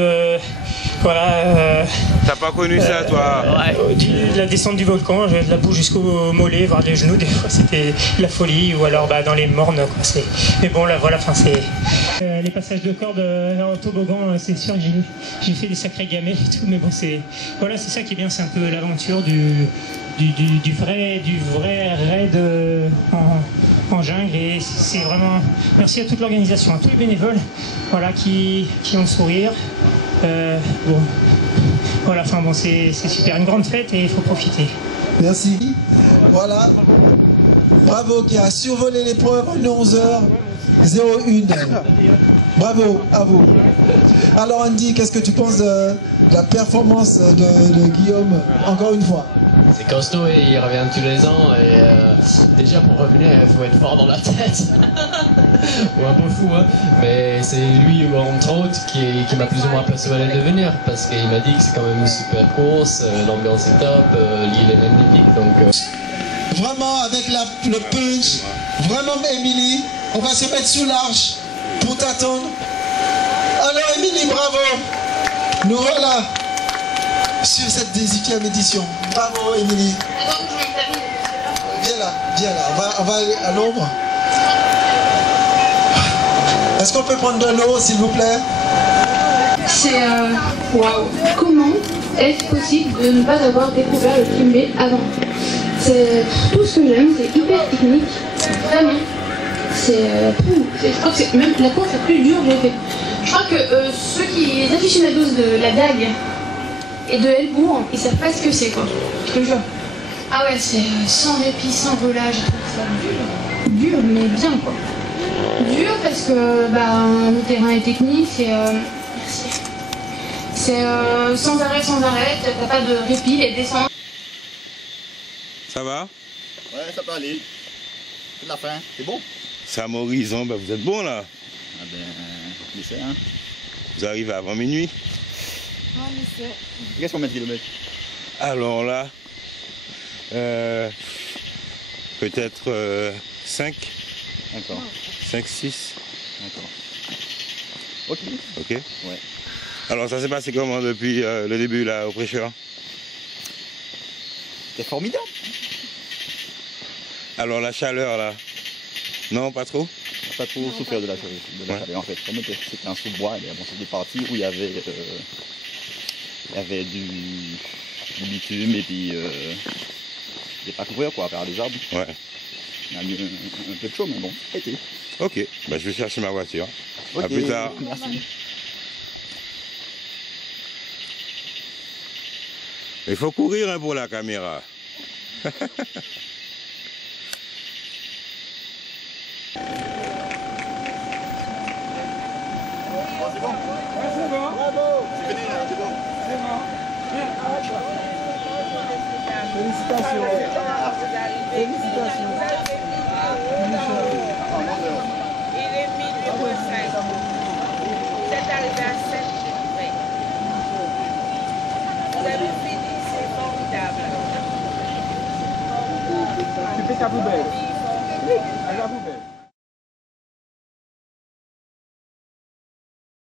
Voilà. T'as pas connu ça, toi? La descente du volcan, j'avais de la boue jusqu'au mollet, voire les genoux. Des fois, c'était la folie, ou alors dans les mornes. Quoi. Mais bon, là, voilà, c'est. Les passages de corde en toboggan, c'est sûr que j'ai fait des sacrés gamets et tout, mais bon, c'est ça qui est bien, c'est un peu l'aventure du vrai raid en jungle, et c'est vraiment merci à toute l'organisation, à tous les bénévoles, voilà, qui ont le sourire. Bon, voilà, enfin bon, c'est super, une grande fête et il faut profiter. Merci. Voilà. Bravo, qui a survolé l'épreuve en 11h01. Bravo à vous. Alors Andy, qu'est-ce que tu penses de la performance de Guillaume, encore une fois? C'est costaud et il revient tous les ans et déjà pour revenir il faut être fort dans la tête ou un peu fou, hein. Mais c'est lui entre autres qui m'a plus ou moins persuadé de venir parce qu'il m'a dit que c'est quand même une super course, l'ambiance est top, l'île est magnifique, donc vraiment avec le punch, vraiment Émilie, on va se mettre sous l'arche pour t'attendre. Alors Émilie, bravo, nous voilà sur cette 18e édition. Bravo Émilie. Viens là, on va aller à l'ombre. Est-ce qu'on peut prendre de l'eau s'il vous plaît? C'est waouh. Comment est-ce possible de ne pas avoir découvert le Kimbe avant? C'est tout ce que j'aime, c'est hyper technique, vraiment. Je crois que c'est même la course la plus dure que j'ai fait. Je crois que les aficionados de la dague et de Helbourg, ils savent pas ce que c'est, quoi. Je te jure. Ah ouais, c'est sans répit, sans relâche, ça dur, mais bien, quoi. Dur parce que le terrain est technique, c'est sans arrêt, t'as pas de répit, les descentes. Ça va? Ouais, ça peut aller. C'est de la fin, c'est bon. Sam Horizon, vous êtes bon là? Ah l'essai, hein. Vous arrivez avant minuit? Non, l'essai. Qu'est-ce qu'on met de kilomètres? Alors là, peut-être 5. D'accord. 5, 6. D'accord. Ok. Ok. Ouais. Alors ça s'est passé comment depuis le début là au prêcheur? C'est formidable. Alors la chaleur là? Non, pas trop? Pas trop souffert de la chaleur en fait. C'était un sous-bois, et bon, c'est des parties où il y avait du bitume et puis des pas couverts quoi, à part des arbres. Ouais. Il y a eu un peu de chaud, mais bon, ça a été. Ok, je vais chercher ma voiture. Okay. À plus tard. Merci. Il faut courir pour la caméra. C'est bon. Bravo. C'est fini, c'est bon. C'est bon. Félicitations. Félicitations. Il est minuit au 5. C'est arrivé à 7 minutes. Vous avez fini, c'est formidable. Tu fais ta poubelle. À la poubelle.